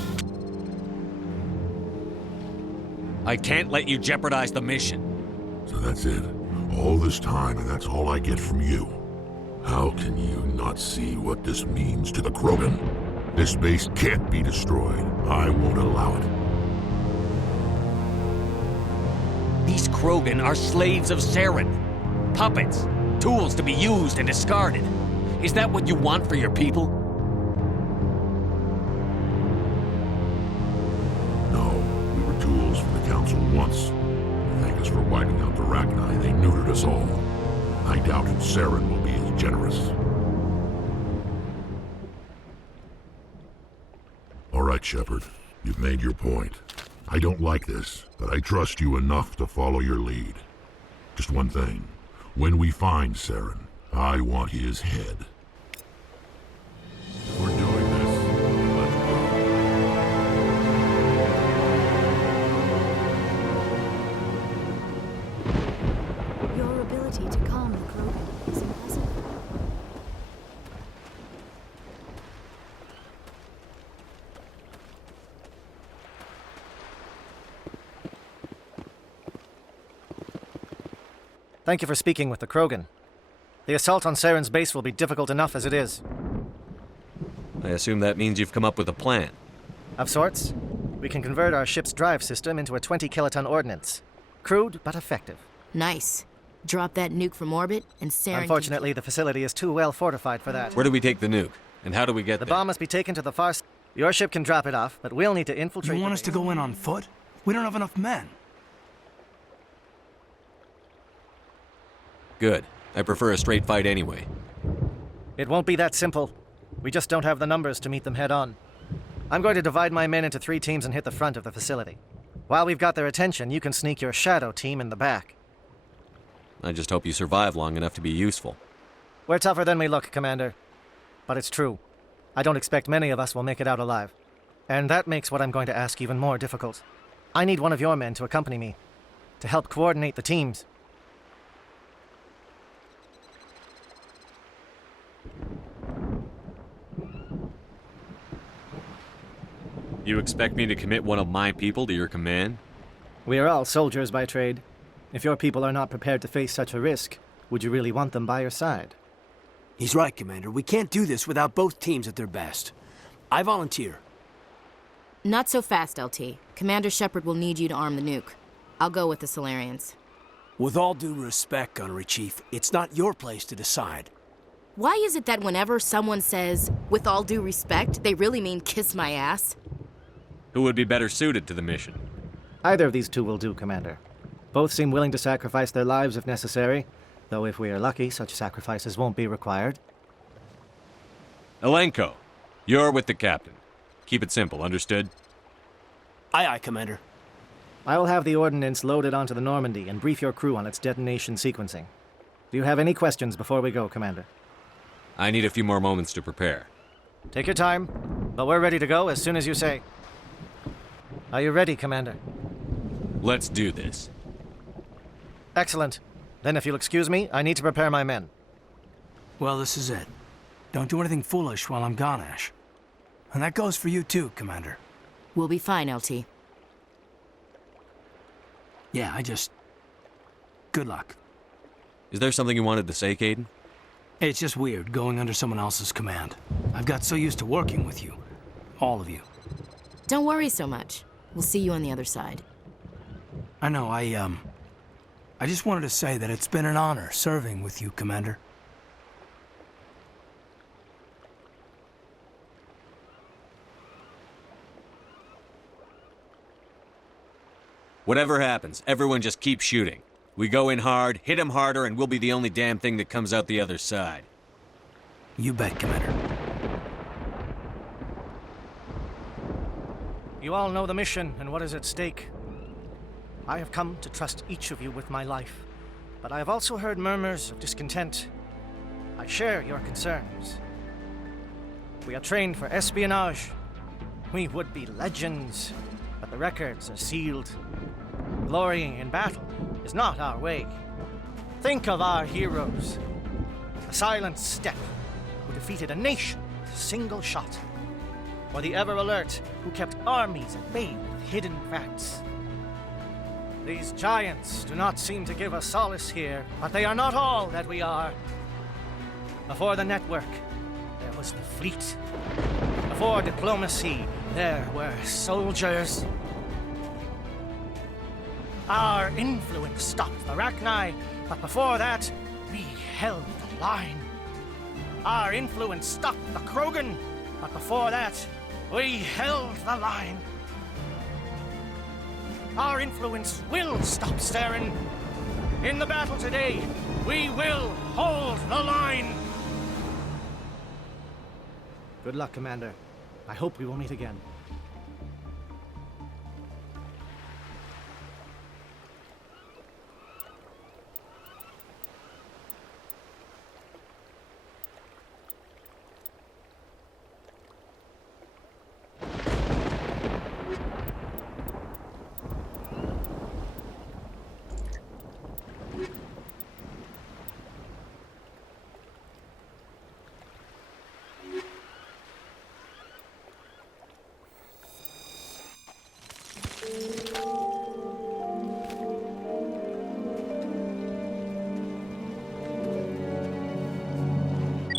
I can't let you jeopardize the mission. So that's it. All this time, and that's all I get from you. How can you not see what this means to the Krogan? This base can't be destroyed. I won't allow it. These Krogan are slaves of Saren. Puppets. Tools to be used and discarded. Is that what you want for your people? No, we were tools for the Council once. Thank us for wiping out the Rachni. They neutered us all. I doubt Saren will be as generous. All right, Shepard. You've made your point. I don't like this, but I trust you enough to follow your lead. Just one thing. When we find Saren, I want his head. We're doing this. Let's go. Your ability to calm the Krogan is impressive. Thank you for speaking with the Krogan. The assault on Saren's base will be difficult enough as it is. I assume that means you've come up with a plan. Of sorts. We We can convert our ship's drive system into a 20-kiloton ordnance. Crude, but effective. Nice. Drop that nuke from orbit, and Saren... Unfortunately, the facility is too well fortified for that. Where do we take the nuke? And how do we get The there? bomb must be taken to the far... Your ship can drop it off, but we'll need to infiltrate... You want us to go in on foot? We don't have enough men. Good. I prefer a straight fight anyway. It won't be that simple. We just don't have the numbers to meet them head-on. I'm going to divide my men into 3 teams and hit the front of the facility. While we've got their attention, you can sneak your shadow team in the back. I just hope you survive long enough to be useful. We're tougher than we look, Commander. But it's true. I don't expect many of us will make it out alive. And that makes what I'm going to ask even more difficult. I need one of your men to accompany me, to help coordinate the teams. You expect me to commit one of my people to your command? We are all soldiers by trade. If your people are not prepared to face such a risk, would you really want them by your side? He's right, Commander. We can't do this without both teams at their best. I volunteer. Not so fast, LT. Commander Shepard will need you to arm the nuke. I'll go with the Solarians. With all due respect, Gunnery Chief, it's not your place to decide. Why is it that whenever someone says, with all due respect, they really mean kiss my ass? Who would be better suited to the mission? Either of these 2 will do, Commander. Both seem willing to sacrifice their lives if necessary, though if we are lucky, such sacrifices won't be required. Alenko, you're with the captain. Keep it simple, understood? Aye, aye, Commander. I will have the ordnance loaded onto the Normandy and brief your crew on its detonation sequencing. Do you have any questions before we go, Commander? I need a few more moments to prepare. Take your time, but we're ready to go as soon as you say. Are you ready, Commander? Let's do this. Excellent. Then if you'll excuse me, I need to prepare my men. Well, this is it. Don't do anything foolish while I'm gone, Ash. And that goes for you too, Commander. We'll be fine, LT. Yeah, good luck. Is there something you wanted to say, Kaidan? It's just weird going under someone else's command. I've got so used to working with you. All of you. Don't worry so much. We'll see you on the other side. I know, I just wanted to say that it's been an honor serving with you, Commander. Whatever happens, everyone just keep shooting. We go in hard, hit them harder, and we'll be the only damn thing that comes out the other side. You bet, Commander. You all know the mission and what is at stake. I have come to trust each of you with my life, but I have also heard murmurs of discontent. I share your concerns. We are trained for espionage. We would be legends, but the records are sealed. Glorying in battle is not our way. Think of our heroes. A silent step who defeated a nation with a single shot. Or the ever-alert who kept armies at bay with hidden facts. These giants do not seem to give us solace here, but they are not all that we are. Before the network, there was the fleet. Before diplomacy, there were soldiers. Our influence stopped the Rachni, but before that, we held the line. Our influence stopped the Krogan, but before that, we held the line. Our influence will stop Saren. In the battle today, we will hold the line. Good luck, Commander. I hope we will meet again.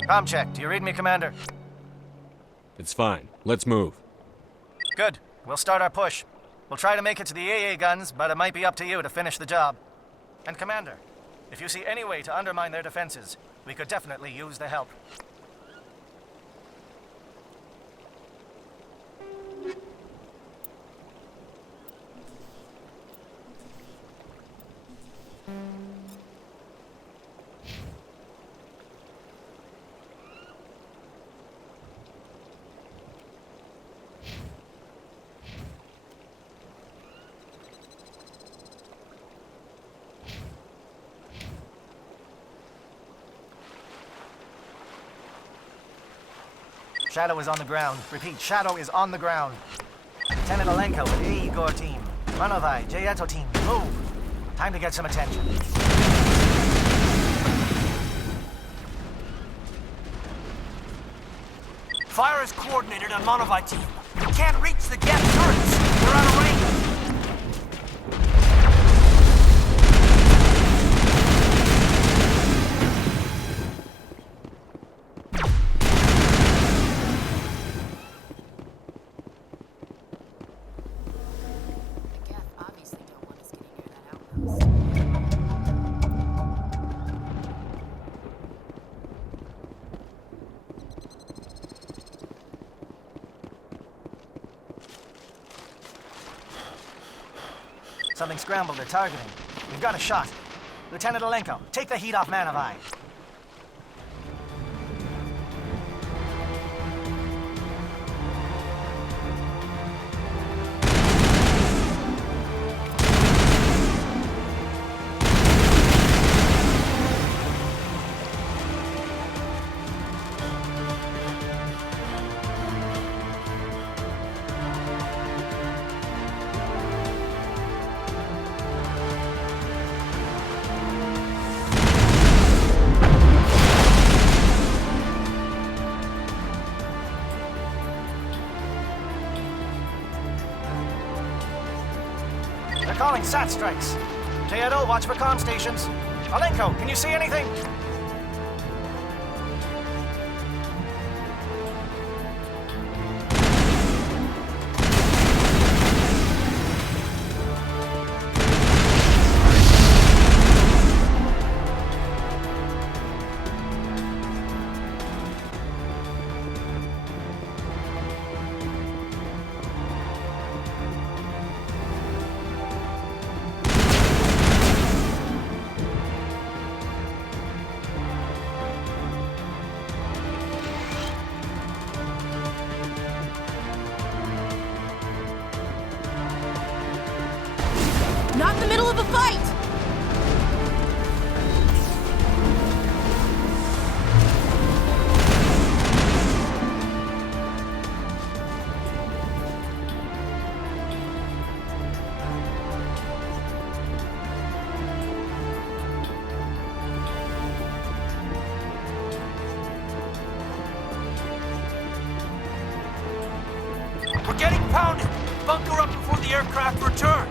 Comm check. Do you read me, Commander? It's fine. Let's move. Good. We'll start our push. We'll try to make it to the AA guns, but it might be up to you to finish the job. And Commander, if you see any way to undermine their defenses, we could definitely use the help. Shadow is on the ground. Repeat, Shadow is on the ground. Lieutenant Alenko with AE Gore team. Manovai, Jayeto team, move. Time to get some attention. Fire is coordinated on Manovai team. We can't reach the gas turrets. They're out of range. Something scrambled. They're targeting. We've got a shot. Lieutenant Alenko, take the heat off Manovai. They're calling SAT strikes. Jayeto, watch for comm stations. Alenko, can you see anything? Not in the middle of a fight! We're getting pounded! Bunker up before the aircraft return!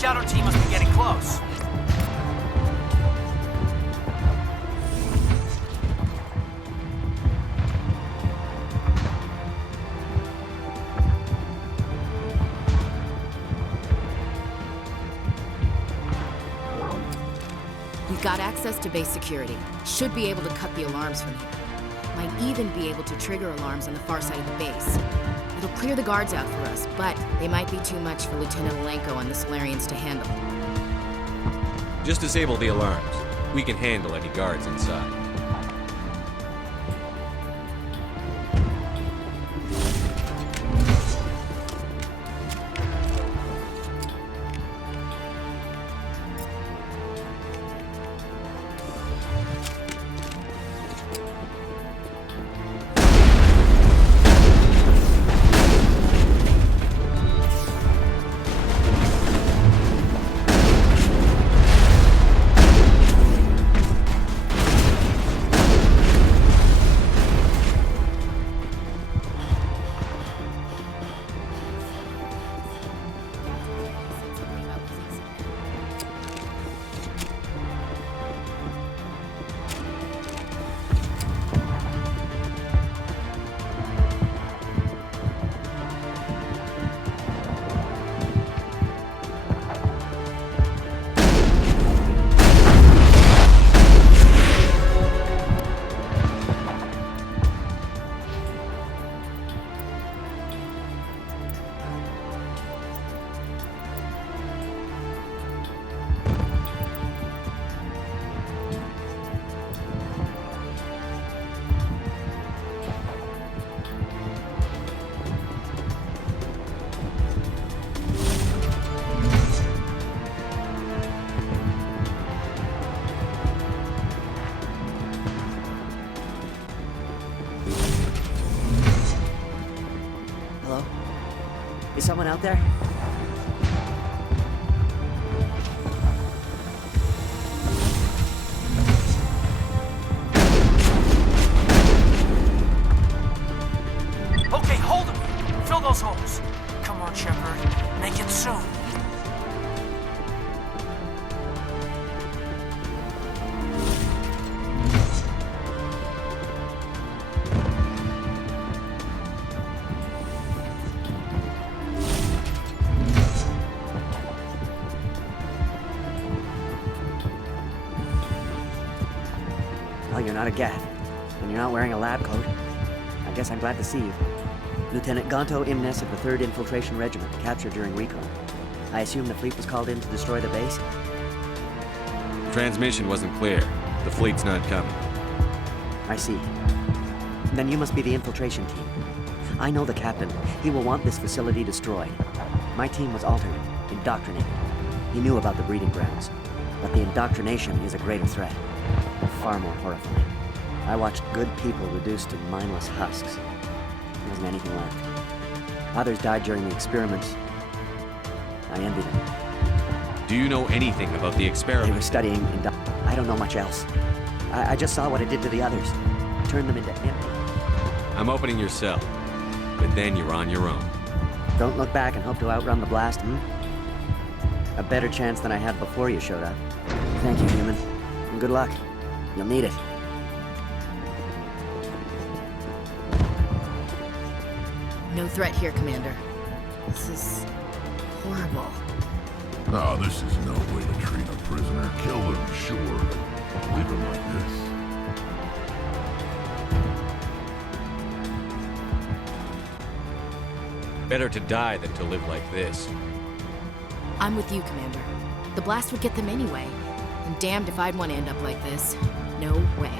Shadow team must be getting close. We've got access to base security. Should be able to cut the alarms from here. Might even be able to trigger alarms on the far side of the base. It'll clear the guards out for us, but they might be too much for Lieutenant Alenko and the Solarians to handle. Just disable the alarms. We can handle any guards inside. Is someone out there? Okay, hold them! Fill those holes! Come on, Shepard. Make it soon. Well, you're not a Gath, and you're not wearing a lab coat. I guess I'm glad to see you. Lieutenant Gonto Imnes of the 3rd Infiltration Regiment, captured during recon. I assume the fleet was called in to destroy the base? Transmission wasn't clear. The fleet's not coming. I see. Then you must be the infiltration team. I know the captain. He will want this facility destroyed. My team was altered, indoctrinated. He knew about the breeding grounds. But the indoctrination is a greater threat. Far more horrifying. I watched good people reduced to mindless husks. There wasn't anything left. Others died during the experiments. I envy them. Do you know anything about the experiment? They were studying I don't know much else. I just saw what it did to the others. Turned them into empty. I'm opening your cell. But then you're on your own. Don't look back and hope to outrun the blast, A better chance than I had before you showed up. Thank you, human. And good luck. You'll need it. No threat here, Commander. This is horrible. Oh, this is no way to treat a prisoner. Kill them, sure. Leave them like this. Better to die than to live like this. I'm with you, Commander. The blast would get them anyway. And damned if I'd want to end up like this. No way.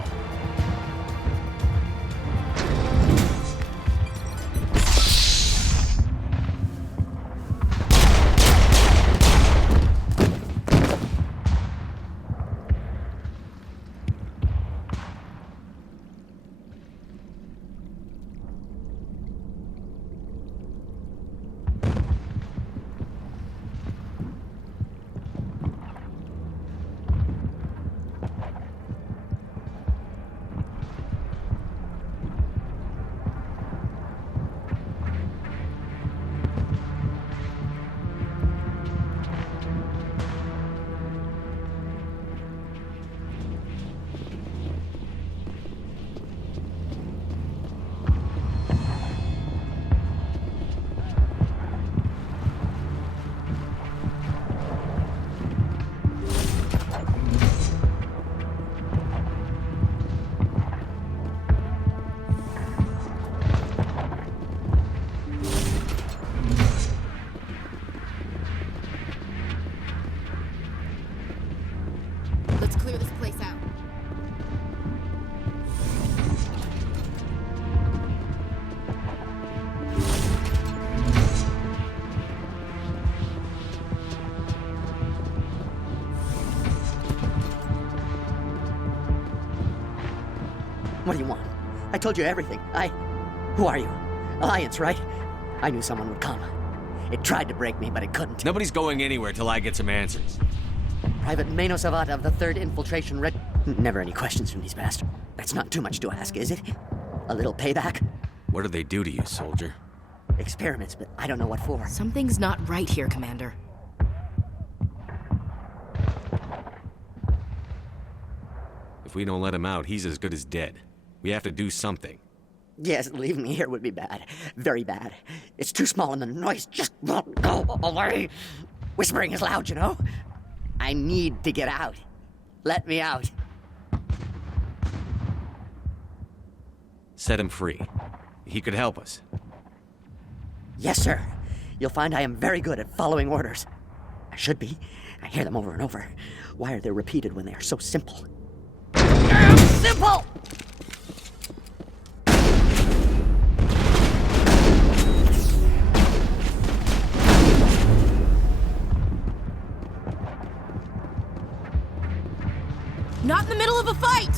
What do you want? I told you everything. Who are you? Alliance, right? I knew someone would come. It tried to break me, but it couldn't. Nobody's going anywhere till I get some answers. Private Mano Savata of the 3rd Infiltration Red... Never any questions from these bastards. That's not too much to ask, is it? A little payback? What did they do to you, soldier? Experiments, but I don't know what for. Something's not right here, Commander. If we don't let him out, he's as good as dead. We have to do something. Yes, leaving me here would be bad. Very bad. It's too small and the noise just won't go away. Whispering is loud, you know? I need to get out. Let me out. Set him free. He could help us. Yes, sir. You'll find I am very good at following orders. I should be. I hear them over and over. Why are they repeated when they are so simple? Damn simple! Not in the middle of a fight!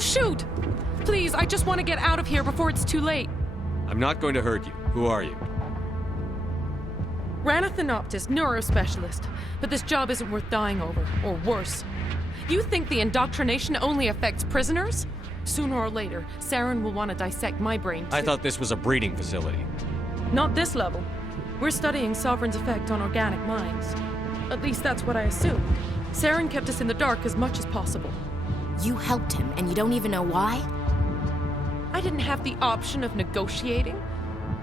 Shoot! Please, I just want to get out of here before it's too late. I'm not going to hurt you. Who are you? Ranna Thanoptis, neurospecialist. But this job isn't worth dying over, or worse. You think the indoctrination only affects prisoners? Sooner or later, Saren will want to dissect my brain too. I thought this was a breeding facility. Not this level. We're studying Sovereign's effect on organic minds. At least that's what I assumed. Saren kept us in the dark as much as possible. You helped him, and you don't even know why? I didn't have the option of negotiating.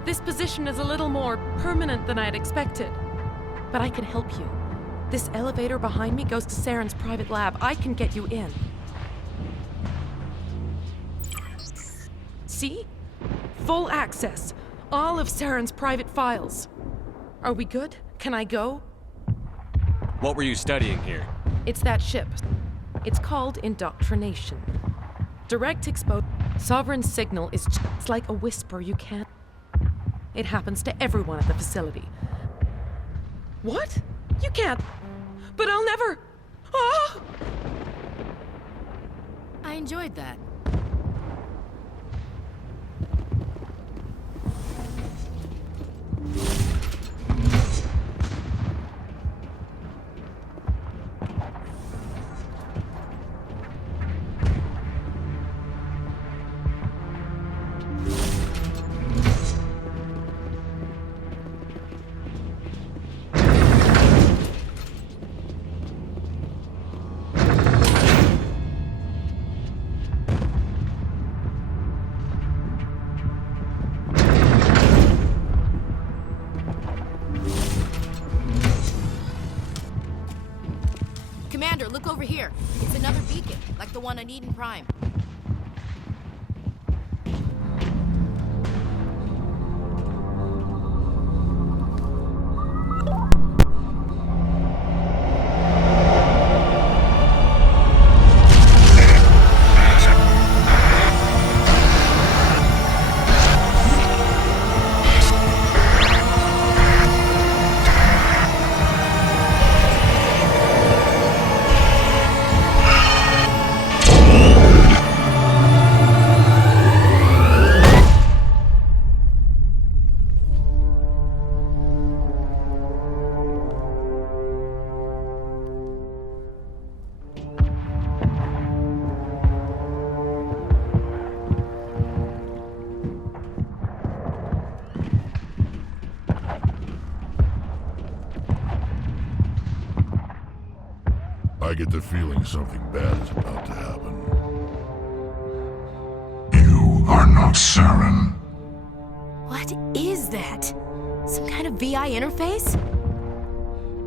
This position is a little more permanent than I had expected. But I can help you. This elevator behind me goes to Saren's private lab. I can get you in. See? Full access. All of Saren's private files. Are we good? Can I go? What were you studying here? It's that ship. It's called indoctrination. Direct exposure. Sovereign's signal is just like a whisper you can't. It happens to everyone at the facility. What? You can't. But I'll never. Oh! I enjoyed that. beacon, like the one on Eden Prime. I get the feeling something bad is about to happen. You are not Saren. What is that? Some kind of VI interface?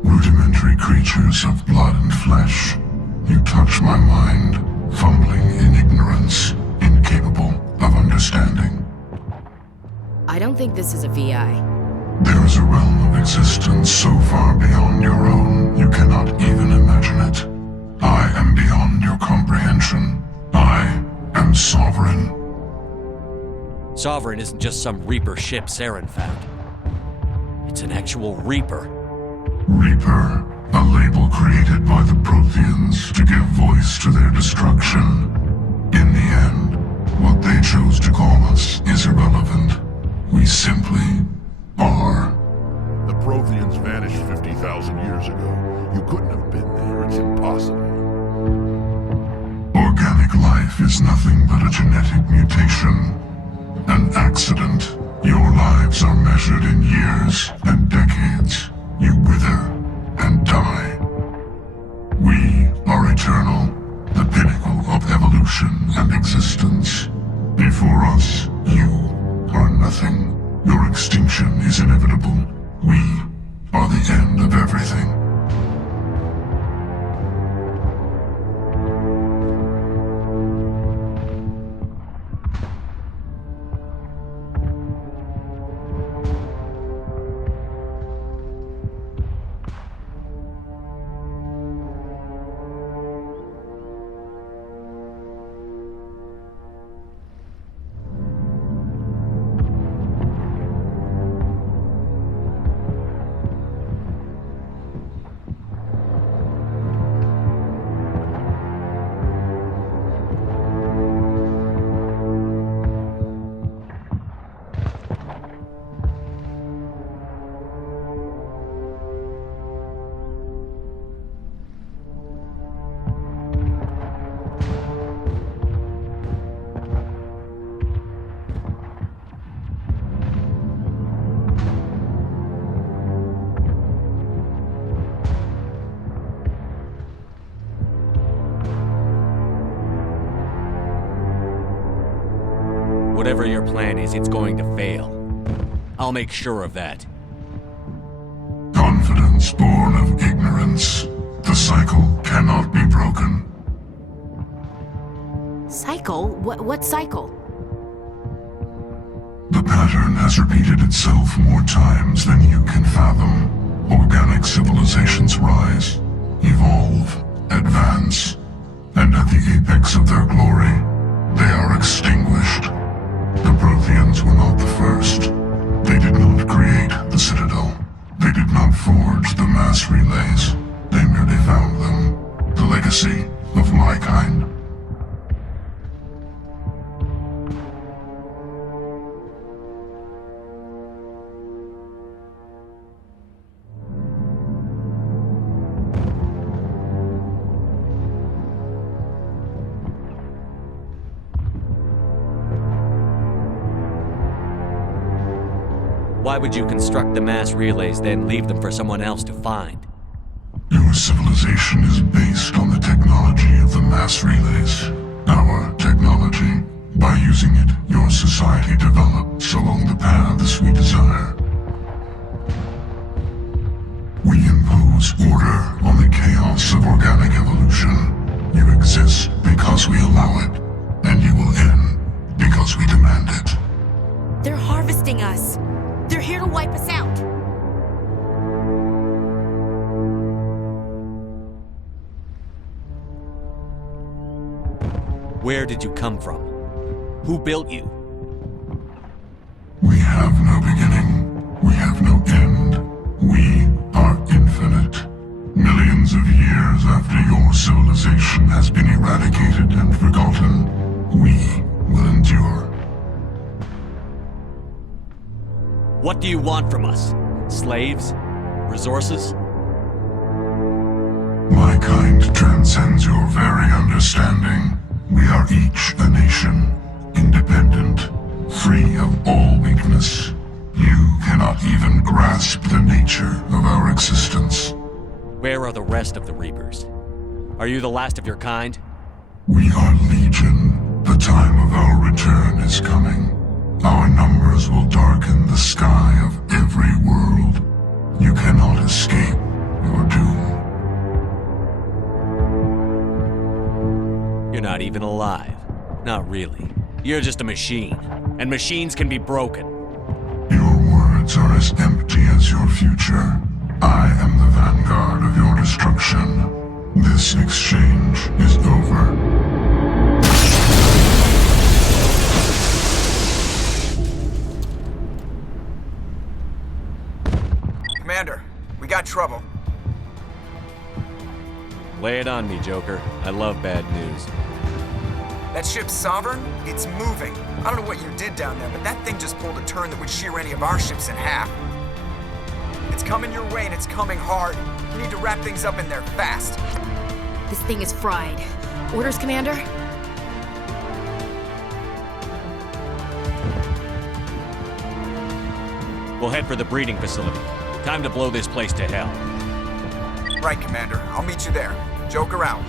Rudimentary creatures of blood and flesh. You touch my mind, fumbling in ignorance, incapable of understanding. I don't think this is a VI. There is a realm of existence so far beyond your own, you cannot even imagine it. I am beyond your comprehension. I am Sovereign. Sovereign isn't just some Reaper ship Saren found. It's an actual Reaper. Reaper, a label created by the Protheans to give voice to their destruction. In the end, what they chose to call us is irrelevant. We simply are. The Protheans vanished 50,000 years ago. You couldn't have been there. It's impossible. Organic life is nothing but a genetic mutation. An accident. Your lives are measured in years and decades. You wither and die. We are eternal, the pinnacle of evolution and existence. Before us, you are nothing. Your extinction is inevitable. We are the end of everything. Whatever your plan is, it's going to fail. I'll make sure of that. Confidence born of ignorance. The cycle cannot be broken. Cycle? What cycle? The pattern has repeated itself more times than you can fathom. Organic civilizations rise, evolve, advance, and at the apex of their glory, they are extinguished. The Protheans were not the first. They did not create the Citadel. They did not forge the mass relays. They merely found them. The legacy of my kind. Why would you construct the mass relays, then leave them for someone else to find? Your civilization is based on the technology of the mass relays. Our technology. By using it, your society develops along the paths we desire. We impose order on the chaos of organic evolution. You exist because we allow it, and you will end because we demand it. They're harvesting us. They're here to wipe us out. Where did you come from? Who built you? We have no beginning. We have no end. We are infinite. Millions of years after your civilization has been eradicated and forgotten, we will endure. What do you want from us? Slaves? Resources? My kind transcends your very understanding. We are each a nation, independent, free of all weakness. You cannot even grasp the nature of our existence. Where are the rest of the Reapers? Are you the last of your kind? We are legion. The time of our return is coming. Our numbers will darken the sky of every world. You cannot escape your doom. You're not even alive. Not really. You're just a machine. And machines can be broken. Your words are as empty as your future. I am the vanguard of your destruction. This exchange is over. Commander, we got trouble. Lay it on me, Joker. I love bad news. That ship's Sovereign? It's moving. I don't know what you did down there, but that thing just pulled a turn that would shear any of our ships in half. It's coming your way and it's coming hard. You need to wrap things up in there fast. This thing is fried. Orders, Commander? We'll head for the breeding facility. Time to blow this place to hell. Right, Commander. I'll meet you there. Joker out.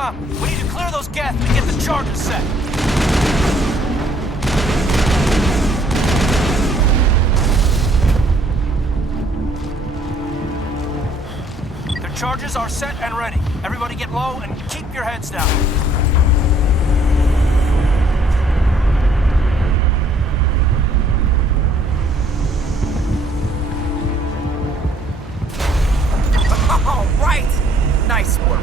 up. We need to clear those Geth and get the charges set. Their charges are set and ready. Everybody get low and keep your heads down. All right! Nice work.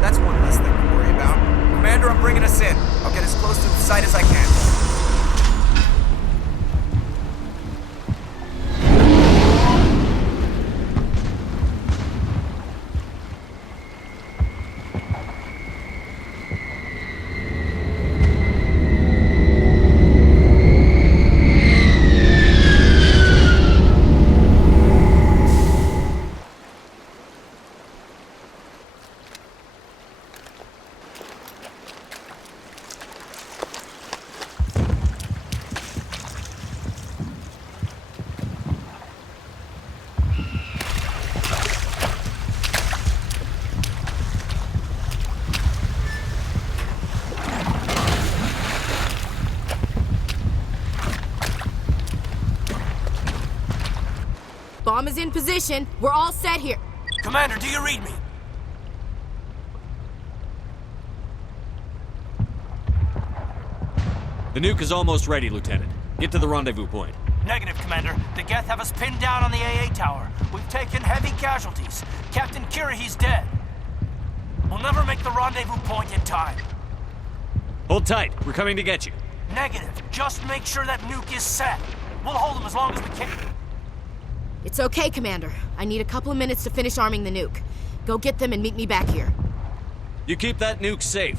That's one less thing to worry about. Commander, I'm bringing us in. I'll get as close to the site as I can. Bomb is in position. We're all set here. Commander, do you read me? The nuke is almost ready, Lieutenant. Get to the rendezvous point. Negative, Commander. The Geth have us pinned down on the AA tower. We've taken heavy casualties. Captain Kirahi's dead. We'll never make the rendezvous point in time. Hold tight. We're coming to get you. Negative. Just make sure that nuke is set. We'll hold them as long as we can. It's okay, Commander. I need a couple of minutes to finish arming the nuke. Go get them and meet me back here. You keep that nuke safe.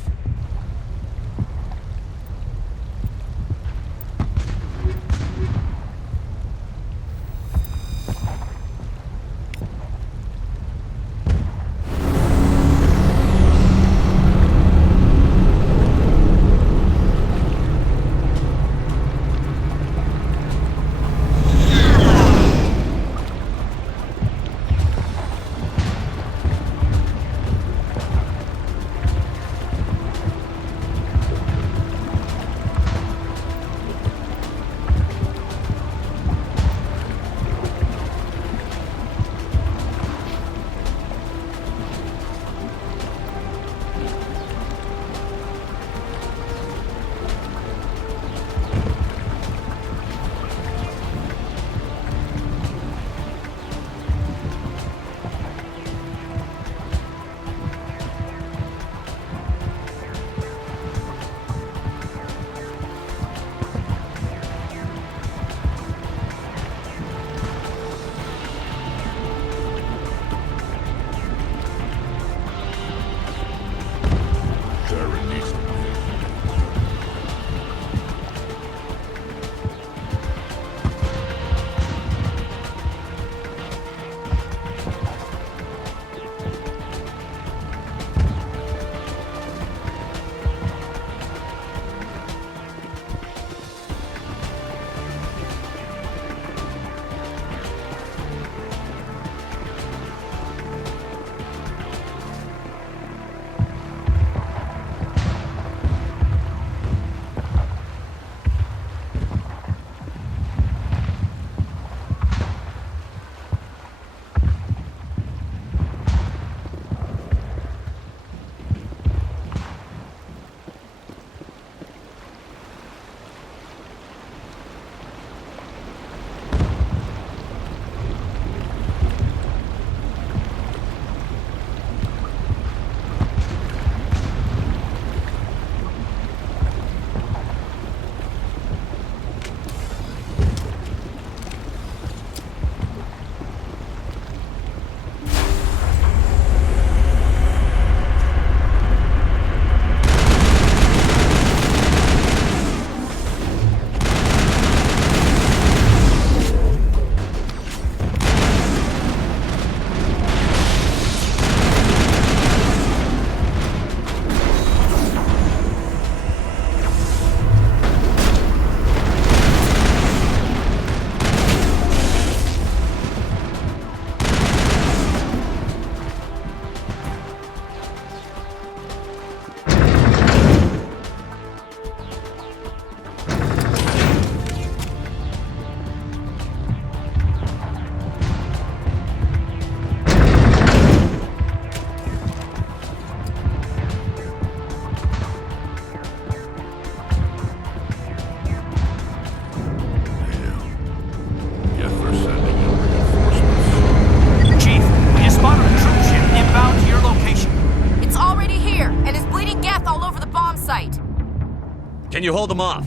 Can you hold them off?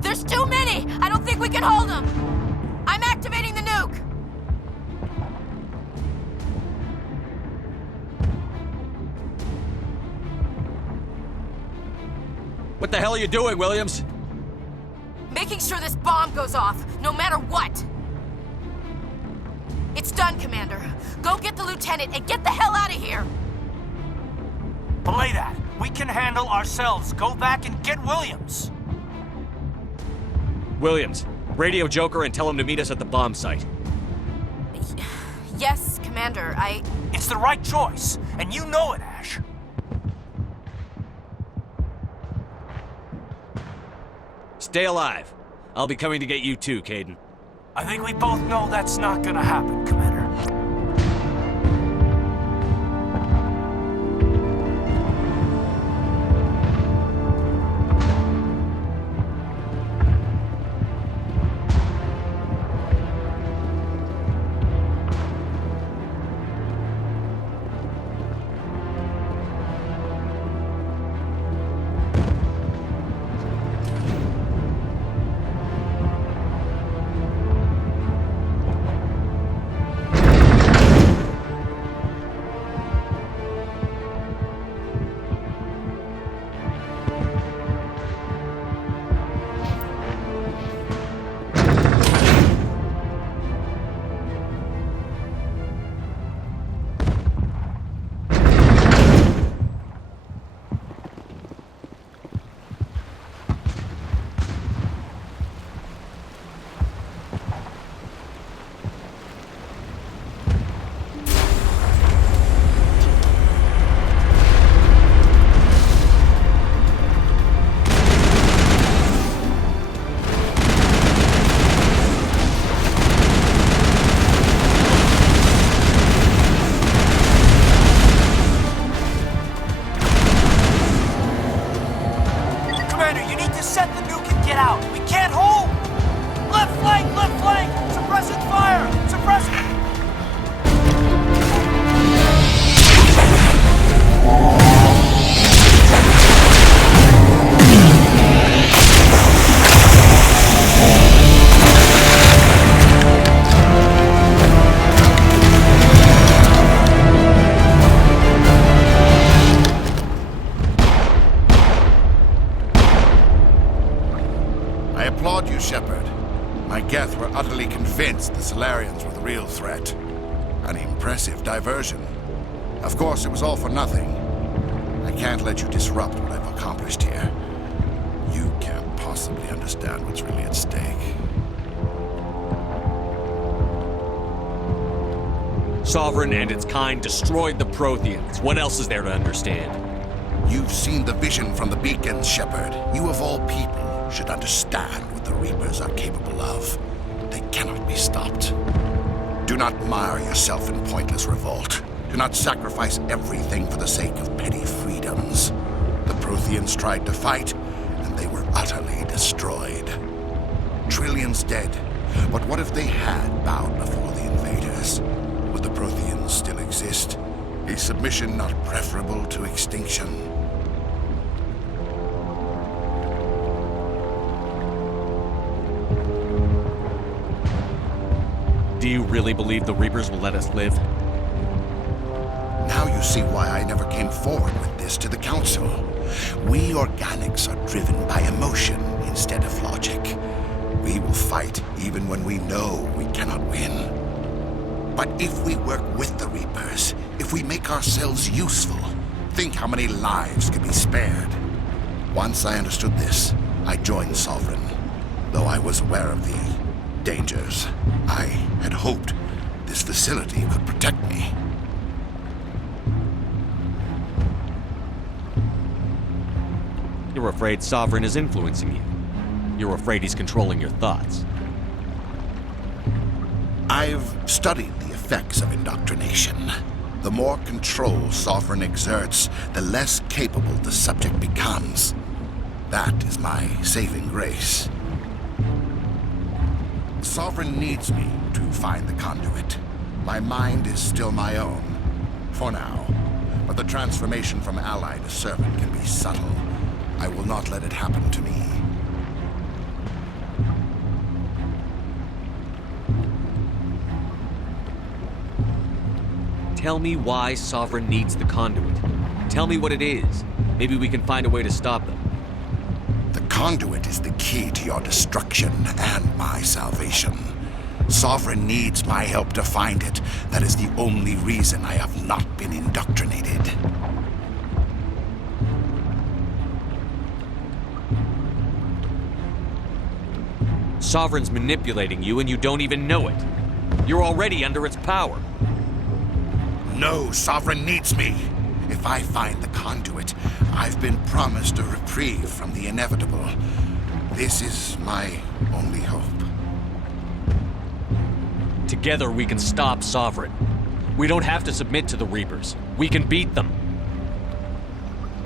There's too many! I don't think we can hold them! I'm activating the nuke! What the hell are you doing, Williams? Making sure this bomb goes off, no matter what! It's done, Commander. Go get the lieutenant and get the hell out of here! Belay that. We can handle ourselves. Go back and get Williams. Williams, radio Joker and tell him to meet us at the bomb site. Yes, Commander, It's the right choice, and you know it, Ash. Stay alive. I'll be coming to get you too, Kaidan. I think we both know that's not gonna happen, Commander. The Salarians were the real threat. An impressive diversion. Of course, it was all for nothing. I can't let you disrupt what I've accomplished here. You can't possibly understand what's really at stake. Sovereign and its kind destroyed the Protheans. What else is there to understand? You've seen the vision from the beacons, Shepard. You of all people should understand what the Reapers are capable of. They cannot be stopped. Do not mire yourself in pointless revolt. Do not sacrifice everything for the sake of petty freedoms. The Protheans tried to fight, and they were utterly destroyed. Trillions dead, but what if they had bowed before the invaders? Would the Protheans still exist? Is submission not preferable to extinction? Do you really believe the Reapers will let us live? Now you see why I never came forward with this to the Council. We organics are driven by emotion instead of logic. We will fight even when we know we cannot win. But if we work with the Reapers, if we make ourselves useful, think how many lives could be spared. Once I understood this, I joined Sovereign, though I was aware of the dangers. I had hoped this facility could protect me. You're afraid Sovereign is influencing you. You're afraid he's controlling your thoughts. I've studied the effects of indoctrination. The more control Sovereign exerts, the less capable the subject becomes. That is my saving grace. Sovereign needs me to find the conduit. My mind is still my own, for now. But the transformation from ally to servant can be subtle. I will not let it happen to me. Tell me why Sovereign needs the conduit. Tell me what it is. Maybe we can find a way to stop them. The conduit is the key to your destruction and my salvation. Sovereign needs my help to find it. That is the only reason I have not been indoctrinated. Sovereign's manipulating you and you don't even know it. You're already under its power. No, Sovereign needs me. If I find the conduit, I've been promised a reprieve from the inevitable. This is my only hope. Together we can stop Sovereign. We don't have to submit to the Reapers. We can beat them.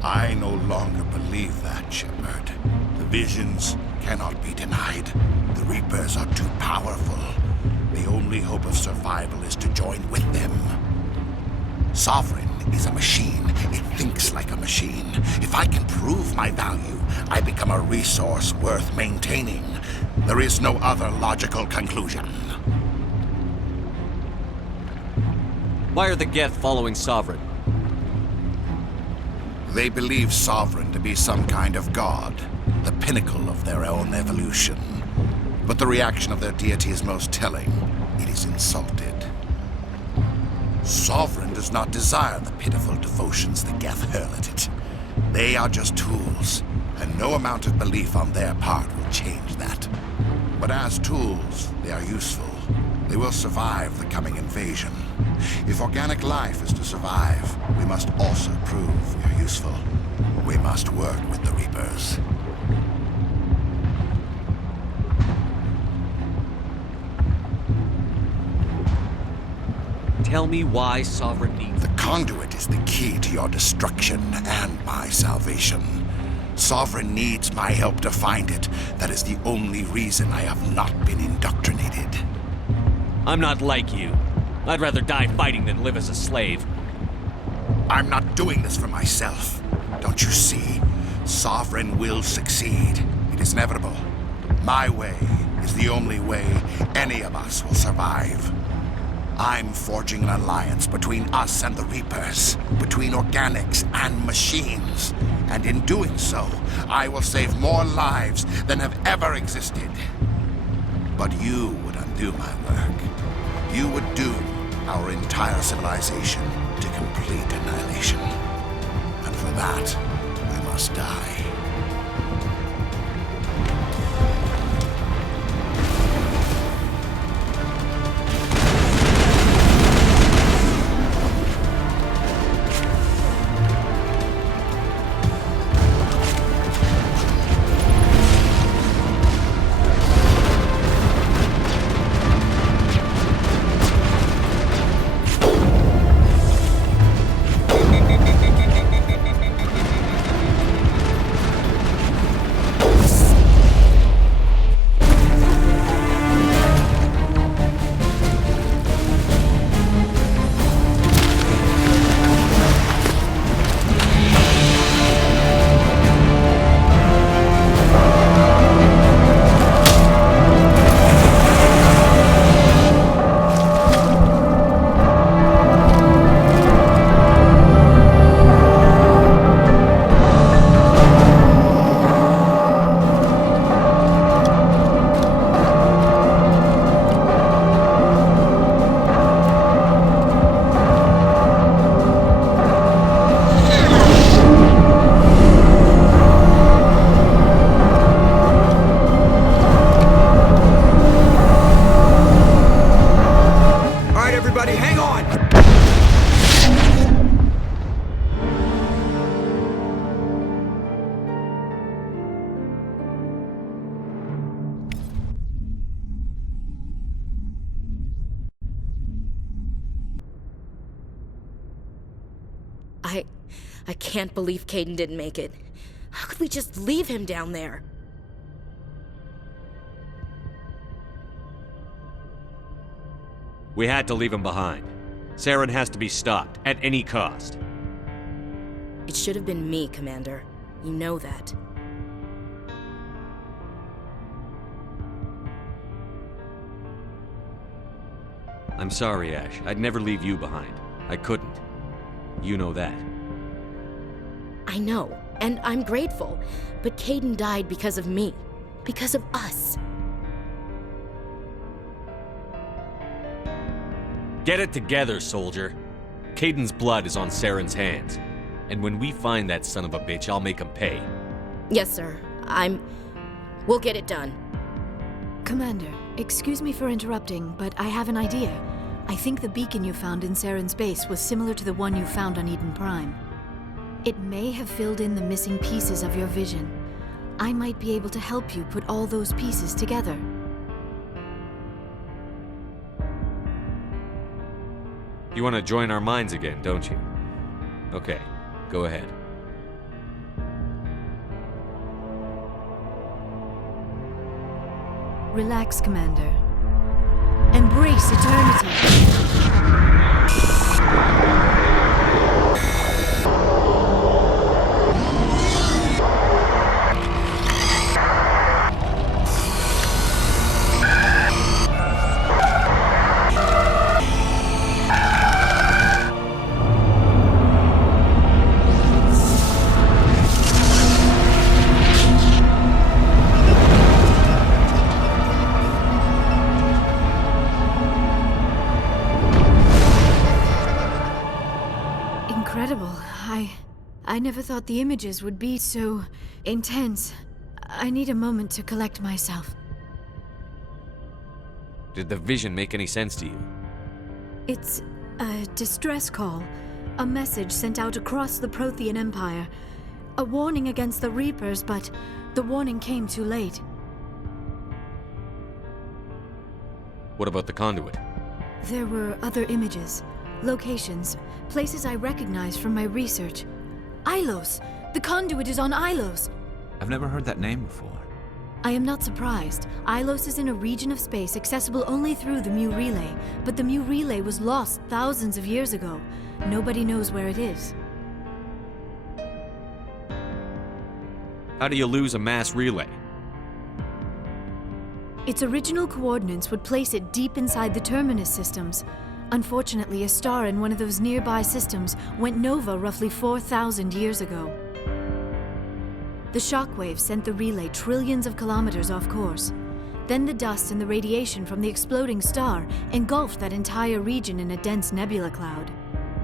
I no longer believe that, Shepard. The visions cannot be denied. The Reapers are too powerful. The only hope of survival is to join with them. Sovereign is a machine. It thinks like a machine. If I can prove my value, I become a resource worth maintaining. There is no other logical conclusion. Why are the Geth following Sovereign? They believe Sovereign to be some kind of god, the pinnacle of their own evolution. But the reaction of their deity is most telling. It is insulted. Sovereign does not desire the pitiful devotions the Geth hurl at it. They are just tools, and no amount of belief on their part will change that. But as tools, they are useful. They will survive the coming invasion. If organic life is to survive, we must also prove we are useful. We must work with the Reapers. Tell me why Sovereign needs... The conduit is the key to your destruction and my salvation. Sovereign needs my help to find it. That is the only reason I have not been indoctrinated. I'm not like you. I'd rather die fighting than live as a slave. I'm not doing this for myself. Don't you see? Sovereign will succeed. It is inevitable. My way is the only way any of us will survive. I'm forging an alliance between us and the Reapers, between organics and machines. And in doing so, I will save more lives than have ever existed. But you would undo my work. You would doom our entire civilization to complete annihilation. And for that, I must die. I can't believe Kaidan didn't make it. How could we just leave him down there? We had to leave him behind. Saren has to be stopped, at any cost. It should have been me, Commander. You know that. I'm sorry, Ash. I'd never leave you behind. I couldn't. You know that. I know, and I'm grateful. But Kaidan died because of me. Because of us. Get it together, soldier. Kaidan's blood is on Saren's hands. And when we find that son of a bitch, I'll make him pay. Yes, sir. We'll get it done. Commander, excuse me for interrupting, but I have an idea. I think the beacon you found in Saren's base was similar to the one you found on Eden Prime. It may have filled in the missing pieces of your vision. I might be able to help you put all those pieces together. You want to join our minds again, don't you? Okay, go ahead. Relax, Commander. Embrace eternity. I never thought the images would be so intense. I need a moment to collect myself. Did the vision make any sense to you? It's a distress call. A message sent out across the Prothean Empire. A warning against the Reapers, but the warning came too late. What about the conduit? There were other images, locations, places I recognized from my research. Ilos! The conduit is on Ilos! I've never heard that name before. I am not surprised. Ilos is in a region of space accessible only through the Mu Relay, but the Mu Relay was lost thousands of years ago. Nobody knows where it is. How do you lose a mass relay? Its original coordinates would place it deep inside the Terminus systems. Unfortunately, a star in one of those nearby systems went nova roughly 4,000 years ago. The shockwave sent the relay trillions of kilometers off course. Then the dust and the radiation from the exploding star engulfed that entire region in a dense nebula cloud.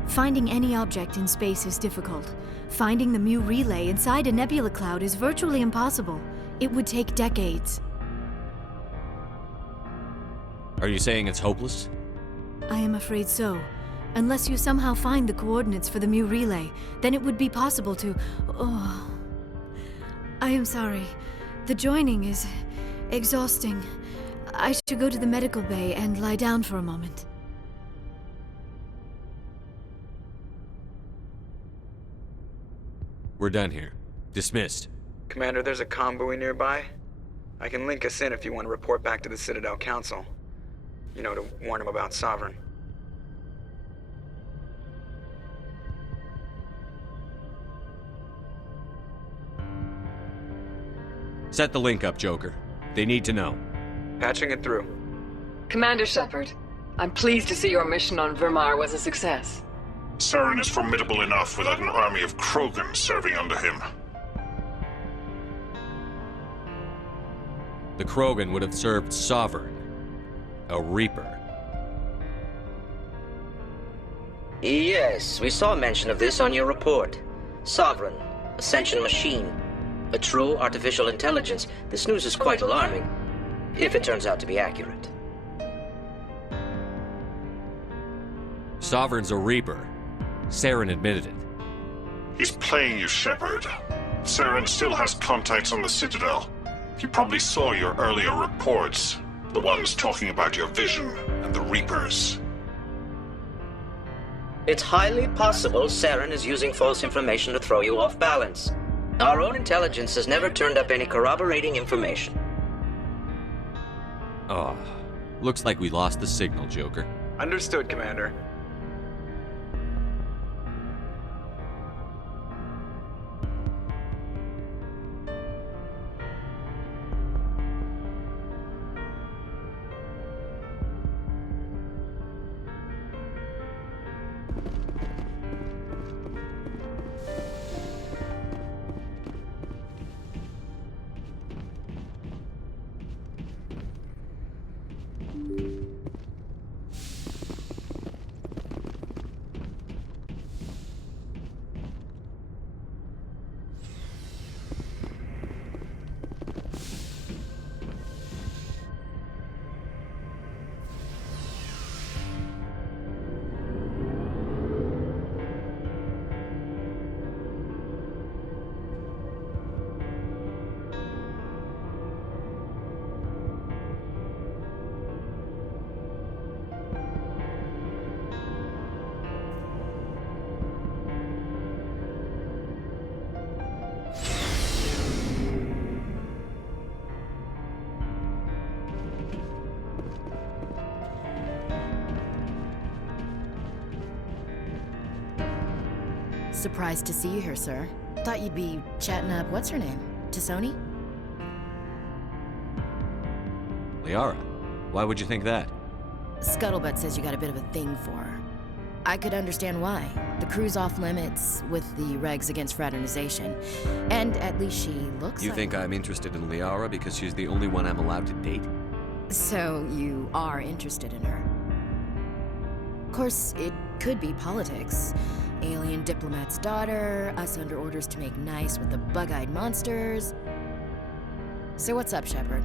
Finding any object in space is difficult. Finding the Mu Relay inside a nebula cloud is virtually impossible. It would take decades. Are you saying it's hopeless? I am afraid so. Unless you somehow find the coordinates for the Mu Relay, then it would be possible to... Oh... I am sorry. The joining is... exhausting. I should go to the medical bay and lie down for a moment. We're done here. Dismissed. Commander, there's a comm buoy nearby. I can link us in if you want to report back to the Citadel Council. You know, to warn them about Sovereign. Set the link up, Joker. They need to know. Patching it through. Commander Shepard, I'm pleased to see your mission on Virmire was a success. Saren is formidable enough without an army of Krogan serving under him. The Krogan would have served Sovereign. A Reaper. Yes, we saw mention of this on your report. Sovereign, Ascension machine. A true artificial intelligence. This news is quite alarming, if it turns out to be accurate. Sovereign's a Reaper. Saren admitted it. He's playing you, Shepard. Saren still has contacts on the Citadel. He probably saw your earlier reports. The ones talking about your vision and the Reapers. It's highly possible Saren is using false information to throw you off balance. Our own intelligence has never turned up any corroborating information. Oh, looks like we lost the signal, Joker. Understood, Commander. Surprised to see you here, sir. Thought you'd be chatting up what's her name? T'Soni? Liara, why would you think that? Scuttlebutt says you got a bit of a thing for her. I could understand why. The crew's off limits with the regs against fraternization. And at least she looks You like... think I'm interested in Liara because she's the only one I'm allowed to date? So you are interested in her. Of course, it could be politics. Alien diplomat's daughter, us under orders to make nice with the bug-eyed monsters. So what's up, Shepard?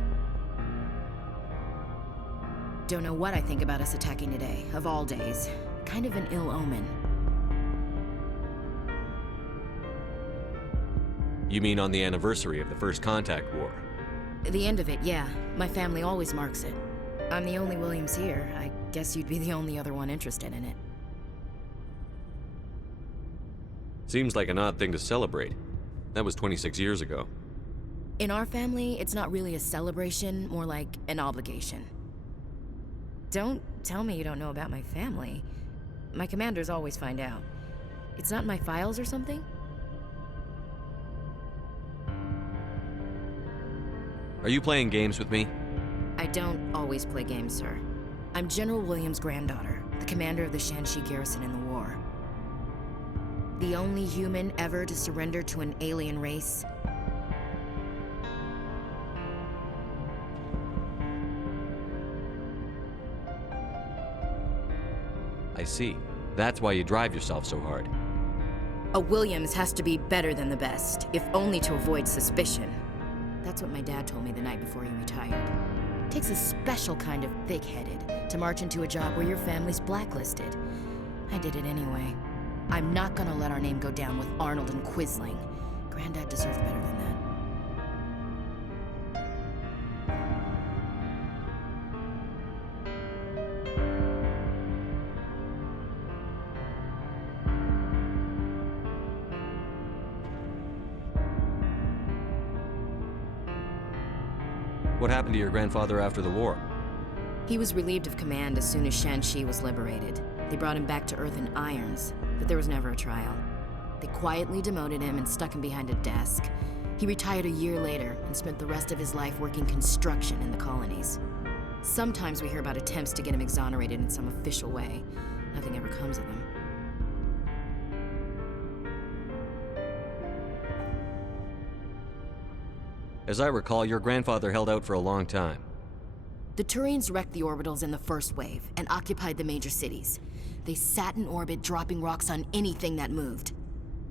Don't know what I think about us attacking today, of all days. Kind of an ill omen. You mean on the anniversary of the First Contact War? The end of it, yeah. My family always marks it. I'm the only Williams here. I guess you'd be the only other one interested in it. Seems like an odd thing to celebrate. That was 26 years ago. In our family, it's not really a celebration, more like an obligation. Don't tell me you don't know about my family. My commanders always find out. It's not in my files or something? Are you playing games with me? I don't always play games, sir. I'm General Williams' granddaughter, the commander of the Shanxi garrison in the war. The only human ever to surrender to an alien race. I see. That's why you drive yourself so hard. A Williams has to be better than the best, if only to avoid suspicion. That's what my dad told me the night before he retired. Takes a special kind of thick-headed to march into a job where your family's blacklisted. I did it anyway. I'm not gonna let our name go down with Arnold and Quisling. Granddad deserved better than that. What happened to your grandfather after the war? He was relieved of command as soon as Shanxi was liberated. They brought him back to Earth in irons, but there was never a trial. They quietly demoted him and stuck him behind a desk. He retired a year later and spent the rest of his life working construction in the colonies. Sometimes we hear about attempts to get him exonerated in some official way. Nothing ever comes of them. As I recall, your grandfather held out for a long time. The Turians wrecked the orbitals in the first wave and occupied the major cities. They sat in orbit, dropping rocks on anything that moved.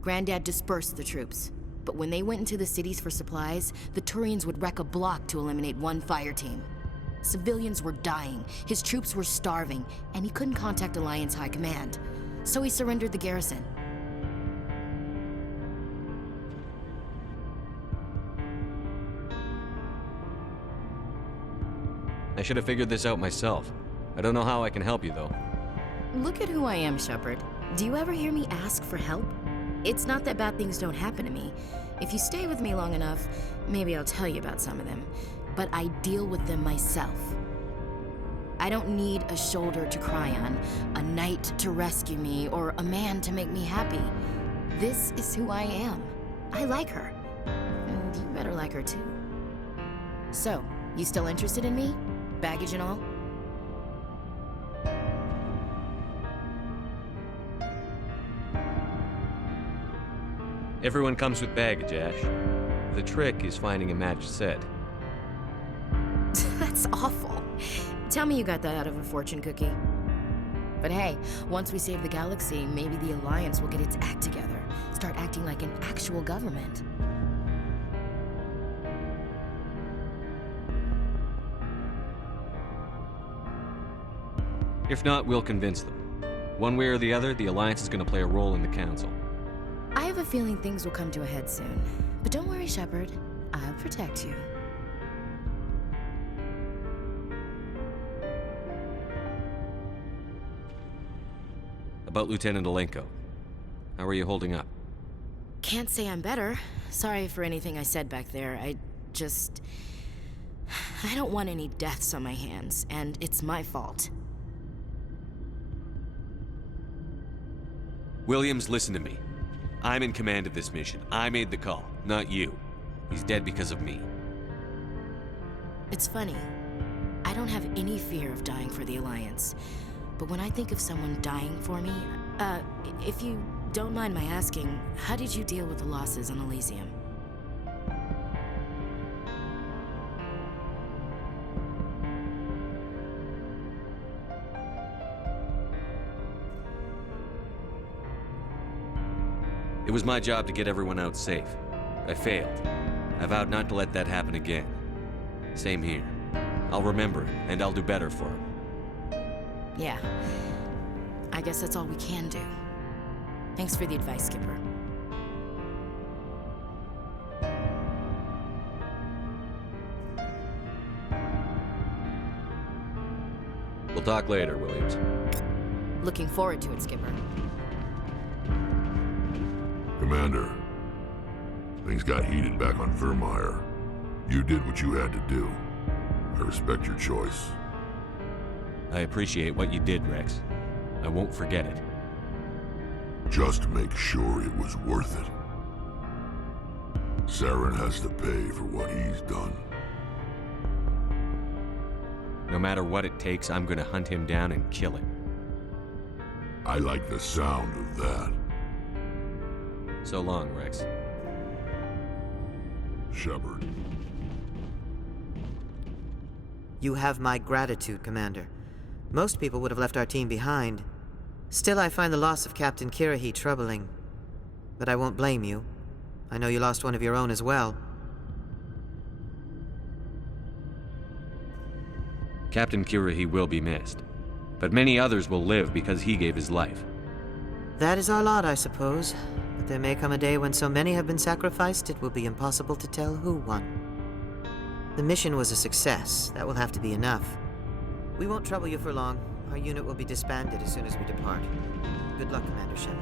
Granddad dispersed the troops, but when they went into the cities for supplies, the Turians would wreck a block to eliminate one fire team. Civilians were dying, his troops were starving, and he couldn't contact Alliance High Command. So he surrendered the garrison. I should have figured this out myself. I don't know how I can help you, though. Look at who I am, Shepard. Do you ever hear me ask for help? It's not that bad things don't happen to me. If you stay with me long enough, maybe I'll tell you about some of them. But I deal with them myself. I don't need a shoulder to cry on, a knight to rescue me, or a man to make me happy. This is who I am. I like her. And you better like her too. So, you still interested in me? Baggage and all? Everyone comes with baggage, Ash. The trick is finding a matched set. That's awful. Tell me you got that out of a fortune cookie. But hey, once we save the galaxy, maybe the Alliance will get its act together. Start acting like an actual government. If not, we'll convince them. One way or the other, the Alliance is going to play a role in the Council. I have a feeling things will come to a head soon. But don't worry, Shepard. I'll protect you. About Lieutenant Alenko. How are you holding up? Can't say I'm better. Sorry for anything I said back there. I don't want any deaths on my hands, and it's my fault. Williams, listen to me. I'm in command of this mission. I made the call, not you. He's dead because of me. It's funny. I don't have any fear of dying for the Alliance. But when I think of someone dying for me, if you don't mind my asking, how did you deal with the losses on Elysium? It was my job to get everyone out safe. I failed. I vowed not to let that happen again. Same here. I'll remember it, and I'll do better for him. Yeah. I guess that's all we can do. Thanks for the advice, Skipper. We'll talk later, Williams. Looking forward to it, Skipper. Commander, things got heated back on Vermeer. You did what you had to do. I respect your choice. I appreciate what you did, Rex. I won't forget it. Just make sure it was worth it. Saren has to pay for what he's done. No matter what it takes, I'm gonna hunt him down and kill him. I like the sound of that. So long, Rex. Shepard. You have my gratitude, Commander. Most people would have left our team behind. Still, I find the loss of Captain Kirrahe troubling. But I won't blame you. I know you lost one of your own as well. Captain Kirrahe will be missed. But many others will live because he gave his life. That is our lot, I suppose. But there may come a day when so many have been sacrificed, it will be impossible to tell who won. The mission was a success. That will have to be enough. We won't trouble you for long. Our unit will be disbanded as soon as we depart. Good luck, Commander Shepard.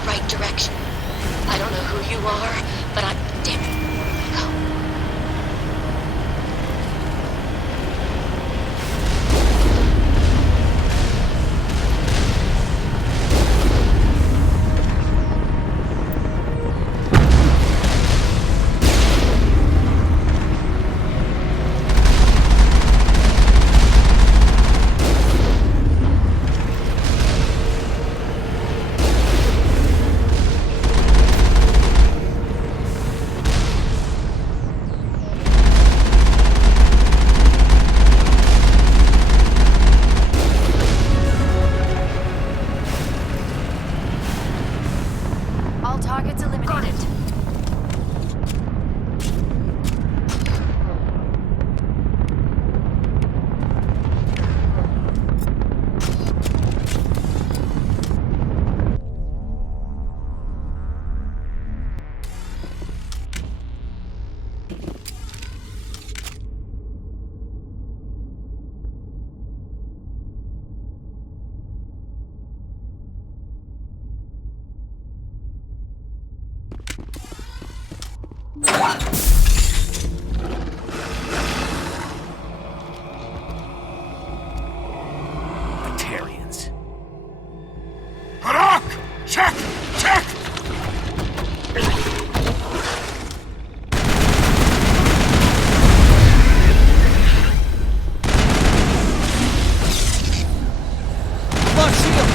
the right direction. I don't know who you are, but I'm damn it. Batarians. Harak! Check! Check! Lock shield!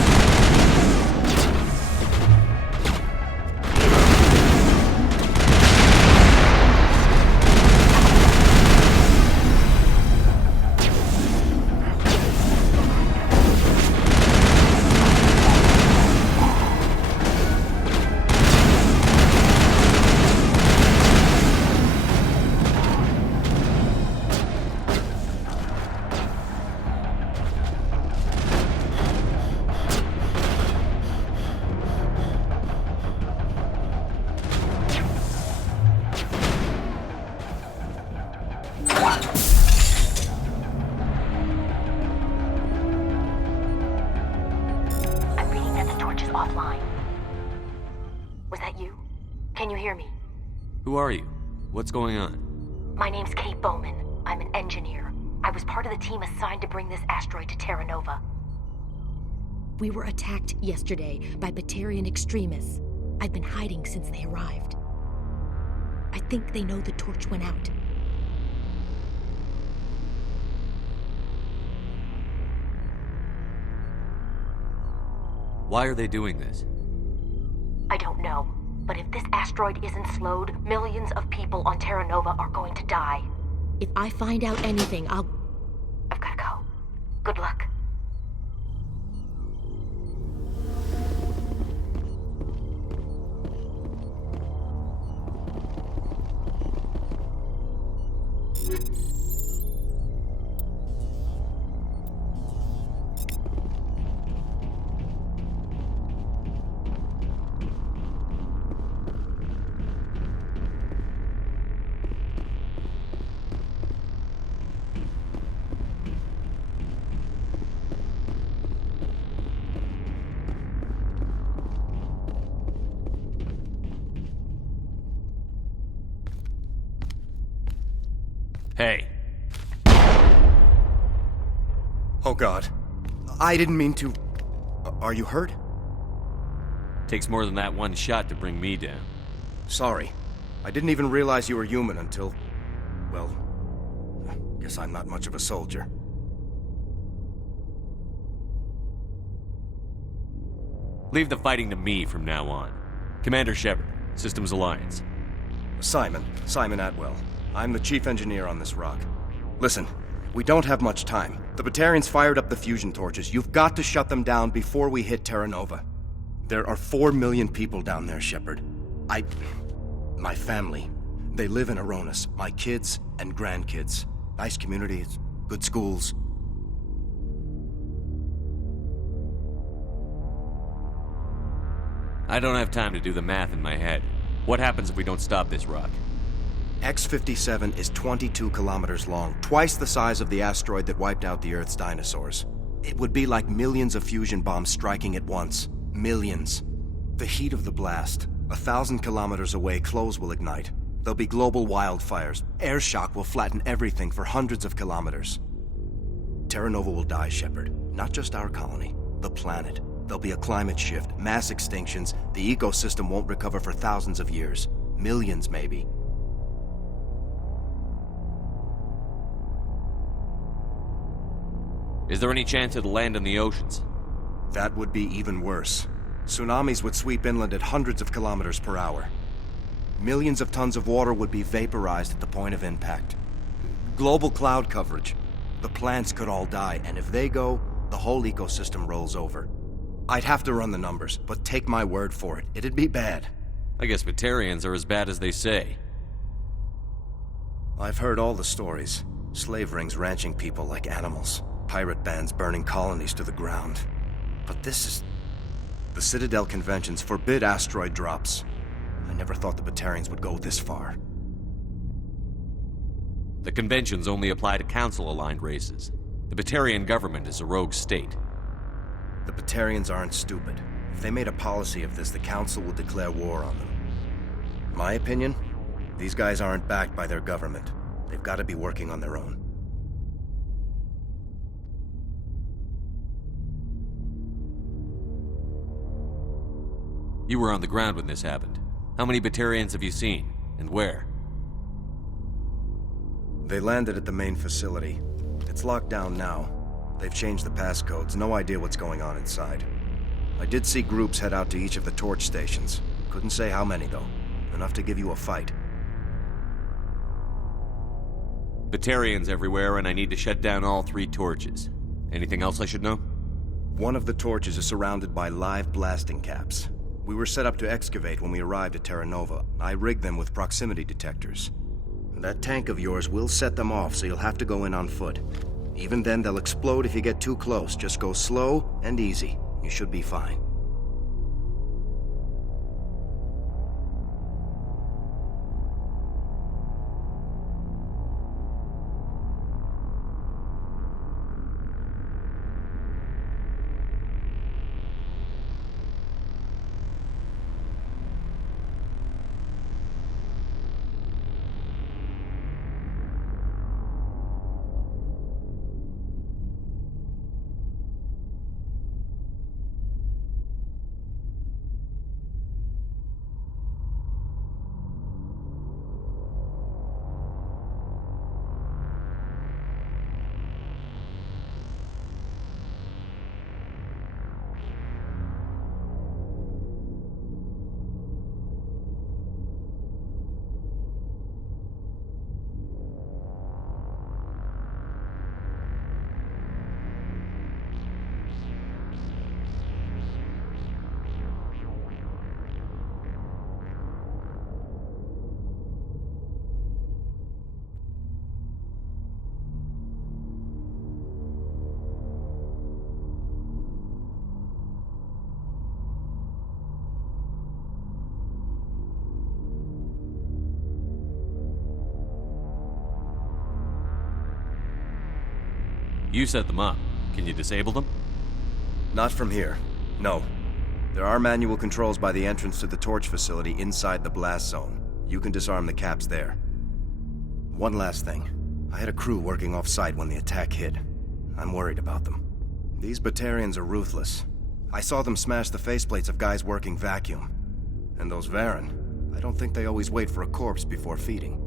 offline. Was that you? Can you hear me? Who are you? What's going on? My name's Kate Bowman. I'm an engineer. I was part of the team assigned to bring this asteroid to Terra Nova. We were attacked yesterday by Batarian extremists. I've been hiding since they arrived. I think they know the torch went out. Why are they doing this? I don't know, but if this asteroid isn't slowed, millions of people on Terra Nova are going to die. If I find out anything, I've gotta go. Good luck. Hey. Oh God. I didn't mean to... Are you hurt? Takes more than that one shot to bring me down. Sorry. I didn't even realize you were human until... Well... Guess I'm not much of a soldier. Leave the fighting to me from now on. Commander Shepard, Systems Alliance. Simon Atwell. I'm the chief engineer on this rock. Listen, we don't have much time. The Batarians fired up the fusion torches. You've got to shut them down before we hit Terra Nova. There are 4 million people down there, Shepard. My family. They live in Aronis. My kids and grandkids. Nice communities, good schools. I don't have time to do the math in my head. What happens if we don't stop this rock? X-57 is 22 kilometers long, twice the size of the asteroid that wiped out the Earth's dinosaurs. It would be like millions of fusion bombs striking at once. Millions. The heat of the blast. 1,000 kilometers away, clothes will ignite. There'll be global wildfires. Air shock will flatten everything for hundreds of kilometers. Terra Nova will die, Shepard. Not just our colony, the planet. There'll be a climate shift, mass extinctions. The ecosystem won't recover for thousands of years. Millions, maybe. Is there any chance it'll land in the oceans? That would be even worse. Tsunamis would sweep inland at hundreds of kilometers per hour. Millions of tons of water would be vaporized at the point of impact. Global cloud coverage. The plants could all die, and if they go, the whole ecosystem rolls over. I'd have to run the numbers, but take my word for it, it'd be bad. I guess Batarians are as bad as they say. I've heard all the stories. Slave rings ranching people like animals. Pirate bands burning colonies to the ground. But this is... The Citadel conventions forbid asteroid drops. I never thought the Batarians would go this far. The conventions only apply to Council-aligned races. The Batarian government is a rogue state. The Batarians aren't stupid. If they made a policy of this, the Council would declare war on them. My opinion? These guys aren't backed by their government. They've got to be working on their own. You were on the ground when this happened. How many Batarians have you seen, and where? They landed at the main facility. It's locked down now. They've changed the passcodes, no idea what's going on inside. I did see groups head out to each of the torch stations. Couldn't say how many, though. Enough to give you a fight. Batarians everywhere, and I need to shut down all 3 torches. Anything else I should know? One of the torches is surrounded by live blasting caps. We were set up to excavate when we arrived at Terra Nova. I rigged them with proximity detectors. That tank of yours will set them off, so you'll have to go in on foot. Even then, they'll explode if you get too close. Just go slow and easy. You should be fine. You set them up. Can you disable them? Not from here. No. There are manual controls by the entrance to the torch facility inside the blast zone. You can disarm the caps there. One last thing. I had a crew working off-site when the attack hit. I'm worried about them. These Batarians are ruthless. I saw them smash the faceplates of guys working vacuum. And those Varren, I don't think they always wait for a corpse before feeding.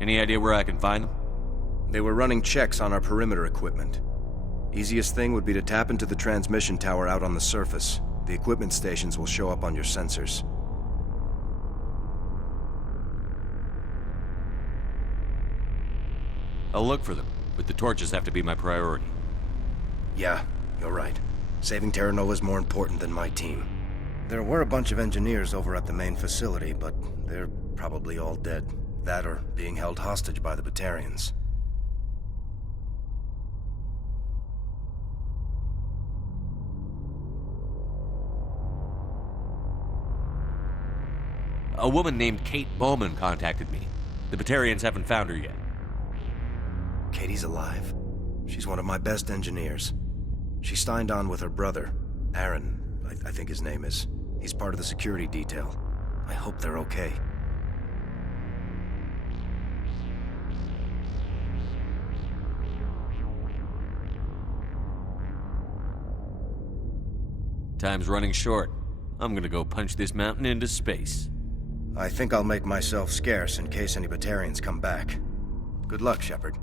Any idea where I can find them? They were running checks on our perimeter equipment. Easiest thing would be to tap into the transmission tower out on the surface. The equipment stations will show up on your sensors. I'll look for them, but the torches have to be my priority. Yeah, you're right. Saving Terra Nova is more important than my team. There were a bunch of engineers over at the main facility, but they're probably all dead. That or being held hostage by the Batarians. A woman named Kate Bowman contacted me. The Batarians haven't found her yet. Katie's alive. She's one of my best engineers. She signed on with her brother. Aaron, I think his name is. He's part of the security detail. I hope they're okay. Time's running short. I'm gonna go punch this mountain into space. I think I'll make myself scarce in case any Batarians come back. Good luck, Shepard.